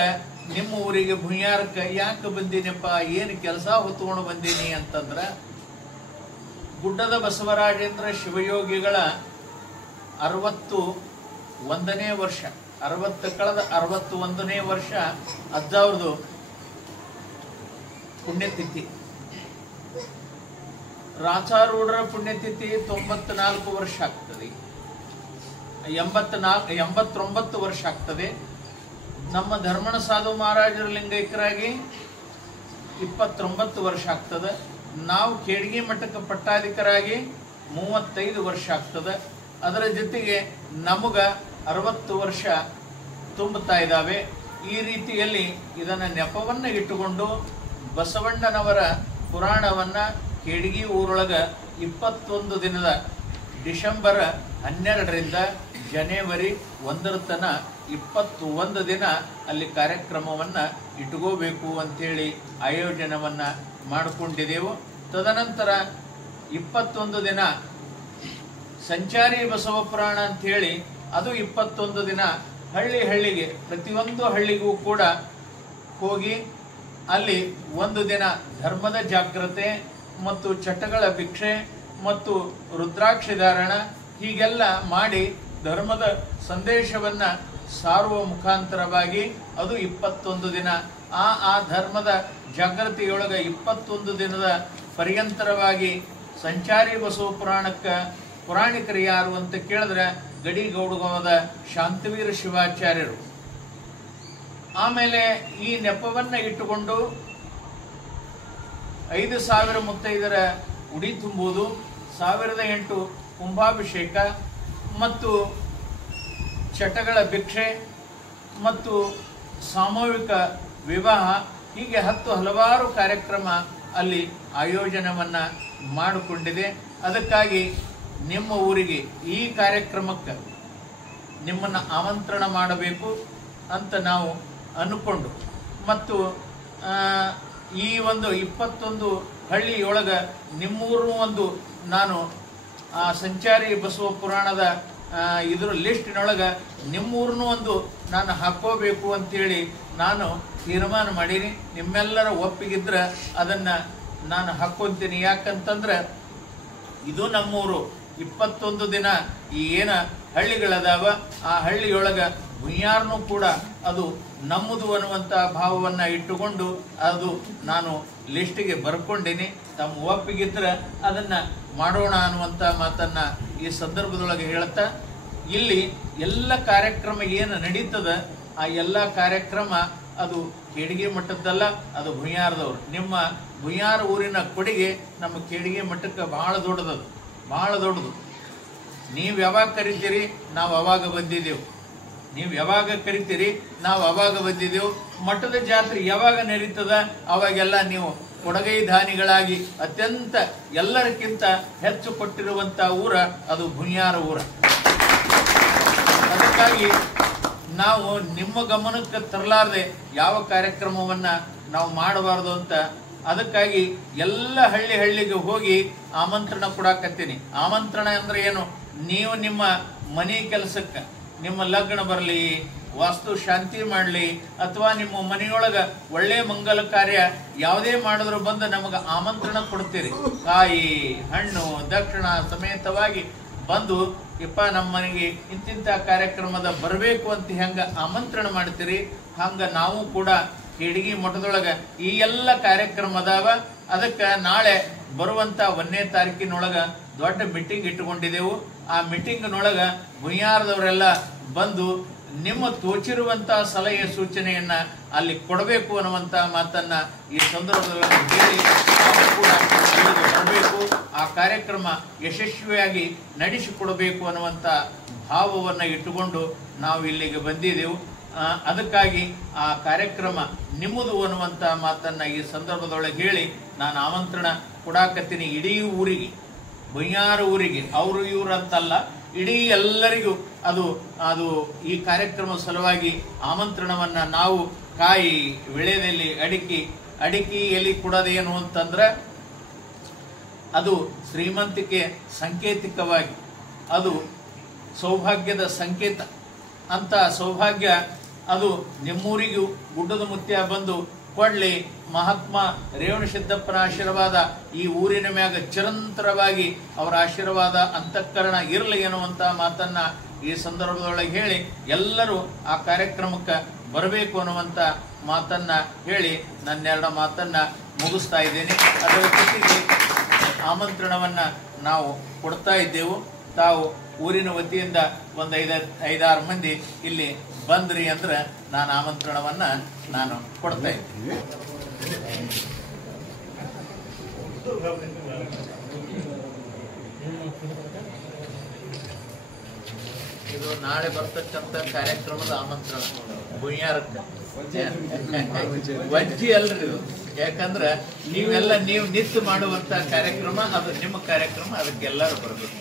ನಿಮ್ಮ ಊರಿಗೆ ಭುಯ್ಯಾರಕ್ಕೆ ಯಾಕೆ ಬಂದೀನಪ್ಪ, ಏನು ಕೆಲಸ ಹೊತ್ಕೊಂಡು ಬಂದೀನಿ ಅಂತಂದ್ರೆ, ಗುಡ್ಡದ ಬಸವರಾಜೇಂದ್ರ ಶಿವಯೋಗಿಗಳ 61ನೇ ವರ್ಷ, 61ನೇ ವರ್ಷ ಅಜ್ಜವ್ರದು ಪುಣ್ಯತಿಥಿ. ರಾಚಾರೂಢರ ಪುಣ್ಯತಿಥಿ 94 ವರ್ಷ ಆಗ್ತದೆ, 89 ವರ್ಷ ಆಗ್ತದೆ. ನಮ್ಮ ಧರ್ಮಣ ಸಾಧು ಮಹಾರಾಜರ ಲಿಂಗೈಕ್ಯರಾಗಿ 29 ವರ್ಷ ಆಗ್ತದೆ. ನಾವು ಕೇಡಗಿ ಮಠಕ್ಕೆ ಪಟ್ಟಾಧಿಕರಾಗಿ 35 ವರ್ಷ ಆಗ್ತದೆ. ಅದರ ಜೊತೆಗೆ ನಮಗ 60 ವರ್ಷ ತುಂಬುತ್ತಾ ಇದ್ದಾವೆ. ಈ ರೀತಿಯಲ್ಲಿ ಇದನ್ನ ನೆಪವನ್ನ ಇಟ್ಟುಕೊಂಡು ಬಸವಣ್ಣನವರ ಪುರಾಣವನ್ನ ಕೇಡಗಿ ಊರೊಳಗ 21 ದಿನದ ಡಿಸೆಂಬರ್ 12ರಿಂದ ಜನವರಿ 1 ತನ 21 ದಿನ ಅಲ್ಲಿ ಕಾರ್ಯಕ್ರಮವನ್ನ ಇಟ್ಕೋಬೇಕು ಅಂತೇಳಿ ಆಯೋಜನವನ್ನ ಮಾಡಿಕೊಂಡಿದ್ದೆವು. ತದನಂತರ 21 ದಿನ ಸಂಚಾರಿ ಬಸವ ಪುರಾಣ ಅಂತ ಹೇಳಿ ಅದು 21 ದಿನ ಹಳ್ಳಿಗೆ ಪ್ರತಿಯೊಂದು ಹಳ್ಳಿಗೂ ಕೂಡ ಹೋಗಿ ಅಲ್ಲಿ 1 ದಿನ ಧರ್ಮದ ಜಾಗೃತೆ ಮತ್ತು ಚಟಗಳ ಭಿಕ್ಷೆ ಮತ್ತು ರುದ್ರಾಕ್ಷಿ ಧಾರಣ ಹೀಗೆಲ್ಲ ಮಾಡಿ ಧರ್ಮದ ಸಂದೇಶವನ್ನ ಸಾರುವ ಮುಖಾಂತರವಾಗಿ ಅದು 21 ದಿನ ಆ ಧರ್ಮದ ಜಾಗೃತಿಯೊಳಗ 21 ದಿನದ ಪರ್ಯಂತರವಾಗಿ ಸಂಚಾರಿ ಬಸವ ಪುರಾಣಕ್ಕೆ ಪುರಾಣಿಕರು ಯಾರು ಅಂತ ಕೇಳಿದ್ರೆ ಗಡಿಗೌಡಗಾವದ ಶಾಂತವೀರ ಶಿವಾಚಾರ್ಯರು. ಆಮೇಲೆ ಈ ನೆಪವನ್ನ ಇಟ್ಟುಕೊಂಡು 5,000 ಮುತ್ತೈದರ ಉಡಿ ತುಂಬುವುದು, 1008 ಕುಂಭಾಭಿಷೇಕ ಮತ್ತು ಚಟಗಳ ಭಿಕ್ಷೆ ಮತ್ತು ಸಾಮೂಹಿಕ ವಿವಾಹ ಹೀಗೆ 10 ಹಲವಾರು ಕಾರ್ಯಕ್ರಮ ಅಲ್ಲಿ ಆಯೋಜನವನ್ನ ಮಾಡಿಕೊಂಡಿದೆ. ಅದಕ್ಕಾಗಿ ನಿಮ್ಮ ಊರಿಗೆ ಈ ಕಾರ್ಯಕ್ರಮಕ್ಕೆ ನಿಮ್ಮನ್ನು ಆಮಂತ್ರಣ ಮಾಡಬೇಕು ಅಂತ ನಾವು ಅನ್ಕೊಂಡು ಮತ್ತು ಈ ಒಂದು 21 ಹಳ್ಳಿಯೊಳಗ ನಿಮ್ಮೂರು ಒಂದು ನಾನು ಸಂಚಾರಿ ಬಸವ ಪುರಾಣದ ಇದ್ರ ಲಿಸ್ಟಿನೊಳಗ ನಿಮ್ಮೂರನ್ನು ಒಂದು ನಾನು ಹಾಕೋಬೇಕು ಅಂತೇಳಿ ನಾನು ತೀರ್ಮಾನ ಮಾಡೀನಿ. ನಿಮ್ಮೆಲ್ಲರ ಒಪ್ಪಿಗಿದ್ರೆ ಅದನ್ನ ನಾನು ಹಾಕೊಂತೀನಿ. ಯಾಕಂತಂದ್ರೆ ಇದು ನಮ್ಮೂರು. 21 ದಿನ ಈ ಏನ ಹಳ್ಳಿಗಳದಾವ ಆ ಹಳ್ಳಿಯೊಳಗ ಹುಯ್ಯಾರ್ನೂ ಕೂಡ ಅದು ನಮ್ಮದು ಅನ್ನುವಂಥ ಭಾವವನ್ನ ಇಟ್ಟುಕೊಂಡು ಅದು ನಾನು ಲಿಸ್ಟಿಗೆ ಬರ್ಕೊಂಡೀನಿ. ತಮ್ಮ ಒಪ್ಪಿಗಿದ್ರೆ ಅದನ್ನ ಮಾಡೋಣ ಅನ್ನುವಂಥ ಮಾತನ್ನ ಈ ಸಂದರ್ಭದೊಳಗೆ ಹೇಳ್ತಾ, ಇಲ್ಲಿ ಎಲ್ಲ ಕಾರ್ಯಕ್ರಮ ಏನು ನಡೀತದ ಆ ಎಲ್ಲ ಕಾರ್ಯಕ್ರಮ ಅದು ಕೇಡಗಿ ಮಠದ್ದಲ್ಲ, ಅದು ಭುಯ್ಯಾರದವ್ರು. ನಿಮ್ಮ ಭುಯ್ಯಾರ ಊರಿನ ಕೊಡುಗೆ ನಮ್ಮ ಕೇಡಗಿ ಮಠಕ್ಕೆ ಬಹಳ ದೊಡ್ಡದದು, ಬಹಳ ದೊಡ್ಡದು. ನೀವು ಯಾವಾಗ ಕರಿತೀರಿ ನಾವು ಅವಾಗ ಬಂದಿದ್ದೆವು, ನೀವು ಯಾವಾಗ ಕರಿತೀರಿ ನಾವು ಅವಾಗ ಬಂದಿದ್ದೆವು. ಮಠದ ಜಾತ್ರೆ ಯಾವಾಗ ನಡೀತದ ಅವಾಗೆಲ್ಲ ನೀವು ಕೊಡಗೈ ದಾನಿಗಳಾಗಿ ಅತ್ಯಂತ ಎಲ್ಲರಿಗಿಂತ ಹೆಚ್ಚು ಕೊಟ್ಟಿರುವಂತ ಊರ ಅದು ಭುಯ್ಯಾರ ಊರ. ಅದಕ್ಕಾಗಿ ನಾವು ನಿಮ್ಮ ಗಮನಕ್ಕೆ ತರಲಾರದೆ ಯಾವ ಕಾರ್ಯಕ್ರಮವನ್ನ ನಾವು ಮಾಡಬಾರದು ಅಂತ ಅದಕ್ಕಾಗಿ ಎಲ್ಲ ಹಳ್ಳಿಗೆ ಹೋಗಿ ಆಮಂತ್ರಣ ಕೊಡಾಕತ್ತೀನಿ. ಆಮಂತ್ರಣ ಅಂದ್ರೆ ಏನು? ನೀವು ನಿಮ್ಮ ಮನೆ ಕೆಲಸಕ್ಕೆ, ನಿಮ್ಮ ಲಗ್ನ ಬರಲಿ, ವಾಸ್ತು ಶಾಂತಿ ಮಾಡಲಿ ಅಥವಾ ನಿಮ್ಮ ಮನೆಯೊಳಗ ಒಳ್ಳೆ ಮಂಗಲ ಕಾರ್ಯ ಯಾವುದೇ ಮಾಡಿದ್ರು ಬಂದು ನಮಗೆ ಆಮಂತ್ರಣ ಕೊಡ್ತೀರಿ. ಕಾಯಿ ಹಣ್ಣು ದಕ್ಷಿಣ ಸಮೇತವಾಗಿ ಬಂದು ಯಪ್ಪ ನಮ್ಮ ಮನೆಗೆ ಇಂತಿಂತ ಕಾರ್ಯಕ್ರಮದ ಬರಬೇಕು ಅಂತ ಹೆಂಗ ಆಮಂತ್ರಣ ಮಾಡ್ತೀರಿ, ಹಂಗ ನಾವು ಕೂಡ ಕೇಡಿಗಿ ಮಠದೊಳಗ ಈ ಎಲ್ಲ ಕಾರ್ಯಕ್ರಮ ಅದಾವ. ಅದಕ್ಕೆ ನಾಳೆ ಬರುವಂತ 1ನೇ ತಾರೀಕಿನೊಳಗ ದೊಡ್ಡ ಮೀಟಿಂಗ್ ಇಟ್ಟುಕೊಂಡಿದ್ದೆವು. ಆ ಮೀಟಿಂಗ್ನೊಳಗ ಭುಯ್ಯಾರದವರೆಲ್ಲ ಬಂದು ನಿಮ್ಮ ತೋಚಿರುವಂತ ಸಲಹೆ ಸೂಚನೆಯನ್ನ ಅಲ್ಲಿ ಕೊಡಬೇಕು ಅನ್ನುವಂತ ಮಾತನ್ನ ಈ ಸಂದರ್ಭದಲ್ಲಿ ಹೇಳಿ ನಾವು ಕೂಡ ಅಲ್ಲಿಗೆ ಬರಬೇಕು, ಆ ಕಾರ್ಯಕ್ರಮ ಯಶಸ್ವಿಯಾಗಿ ನಡೆಸಿಕೊಡಬೇಕು ಅನ್ನುವಂತ ಭಾವವನ್ನ ಇಟ್ಟುಕೊಂಡು ನಾವು ಇಲ್ಲಿಗೆ ಬಂದಿದ್ದೆವು. ಅದಕ್ಕಾಗಿ ಆ ಕಾರ್ಯಕ್ರಮ ನಿಮ್ಮದು ಅನ್ನುವಂತ ಮಾತನ್ನ ಈ ಸಂದರ್ಭದೊಳಗೆ ಹೇಳಿ ನಾನು ಆಮಂತ್ರಣ ಕೊಡಾಕತ್ತೀನಿ. ಇಡೀ ಊರಿಗೆ, ಬಯ್ಯಾರ ಊರಿಗೆ, ಅವರು ಇವರು ಅಂತಲ್ಲ, ಇಡೀ ಎಲ್ಲರಿಗೂ ಅದು ಈ ಕಾರ್ಯಕ್ರಮ ಸಲುವಾಗಿ ಆಮಂತ್ರಣವನ್ನ ನಾವು ಕಾಯಿ ವಿಳೆದಲ್ಲಿ ಅಡಿಕೆ ಎಲೆ ಕೊಡೋದೇನು ಅಂತಂದ್ರೆ ಅದು ಶ್ರೀಮಂತಿಕೆ ಸಂಕೇತಿಕವಾಗಿ, ಅದು ಸೌಭಾಗ್ಯದ ಸಂಕೇತ ಅಂತ ಸೌಭಾಗ್ಯ ಅದು ನಿಮ್ಮೂರಿಗೂ ಗುಡ್ಡದ ಮುತ್ಯ ಬಂದು ಕೊಡ್ಲಿ. ಮಹಾತ್ಮ ರೇವಣಸಿದ್ದಪ್ಪನ ಆಶೀರ್ವಾದ ಈ ಊರಿನ ಮ್ಯಾಗ ಚಿರಂತರವಾಗಿ ಅವರ ಆಶೀರ್ವಾದ ಅಂತಃಕರಣ ಇರಲಿ ಎನ್ನುವಂತ ಮಾತನ್ನ ಈ ಸಂದರ್ಭದೊಳಗೆ ಹೇಳಿ ಎಲ್ಲರೂ ಆ ಕಾರ್ಯಕ್ರಮಕ್ಕೆ ಬರಬೇಕು ಅನ್ನುವಂತ ಮಾತನ್ನ ಹೇಳಿ ನನ್ನೆರಡು ಮಾತನ್ನ ಮುಗಿಸ್ತಾ ಇದ್ದೇನೆ. ಅದರ ಜೊತೆಗೆ ಆಮಂತ್ರಣವನ್ನ ನಾವು ಕೊಡ್ತಾ ಇದ್ದೆವು. ತಾವು ಊರಿನ ವತಿಯಿಂದ ಒಂದು 5-6 ಮಂದಿ ಇಲ್ಲಿ ಬಂದ್ರಿ ಅಂದ್ರೆ ನಾನು ಆಮಂತ್ರಣವನ್ನ ನಾನು ಕೊಡ್ತಾ ಇದ್ದೀನಿ. ಇದು ನಾಳೆ ಬರ್ತಕ್ಕಂಥ ಕಾರ್ಯಕ್ರಮದ ಆಮಂತ್ರಣ ಭುಯ್ಯಾರಕ್ಕೆ. ವಜ್ಜಿ ಅಲ್ರಿ ಇದು, ಯಾಕಂದ್ರೆ ನೀವು ನಿಂತು ಮಾಡುವಂತ ಕಾರ್ಯಕ್ರಮ, ಅದು ನಿಮ್ಮ ಕಾರ್ಯಕ್ರಮ, ಅದಕ್ಕೆಲ್ಲರೂ ಬರಬೇಕು.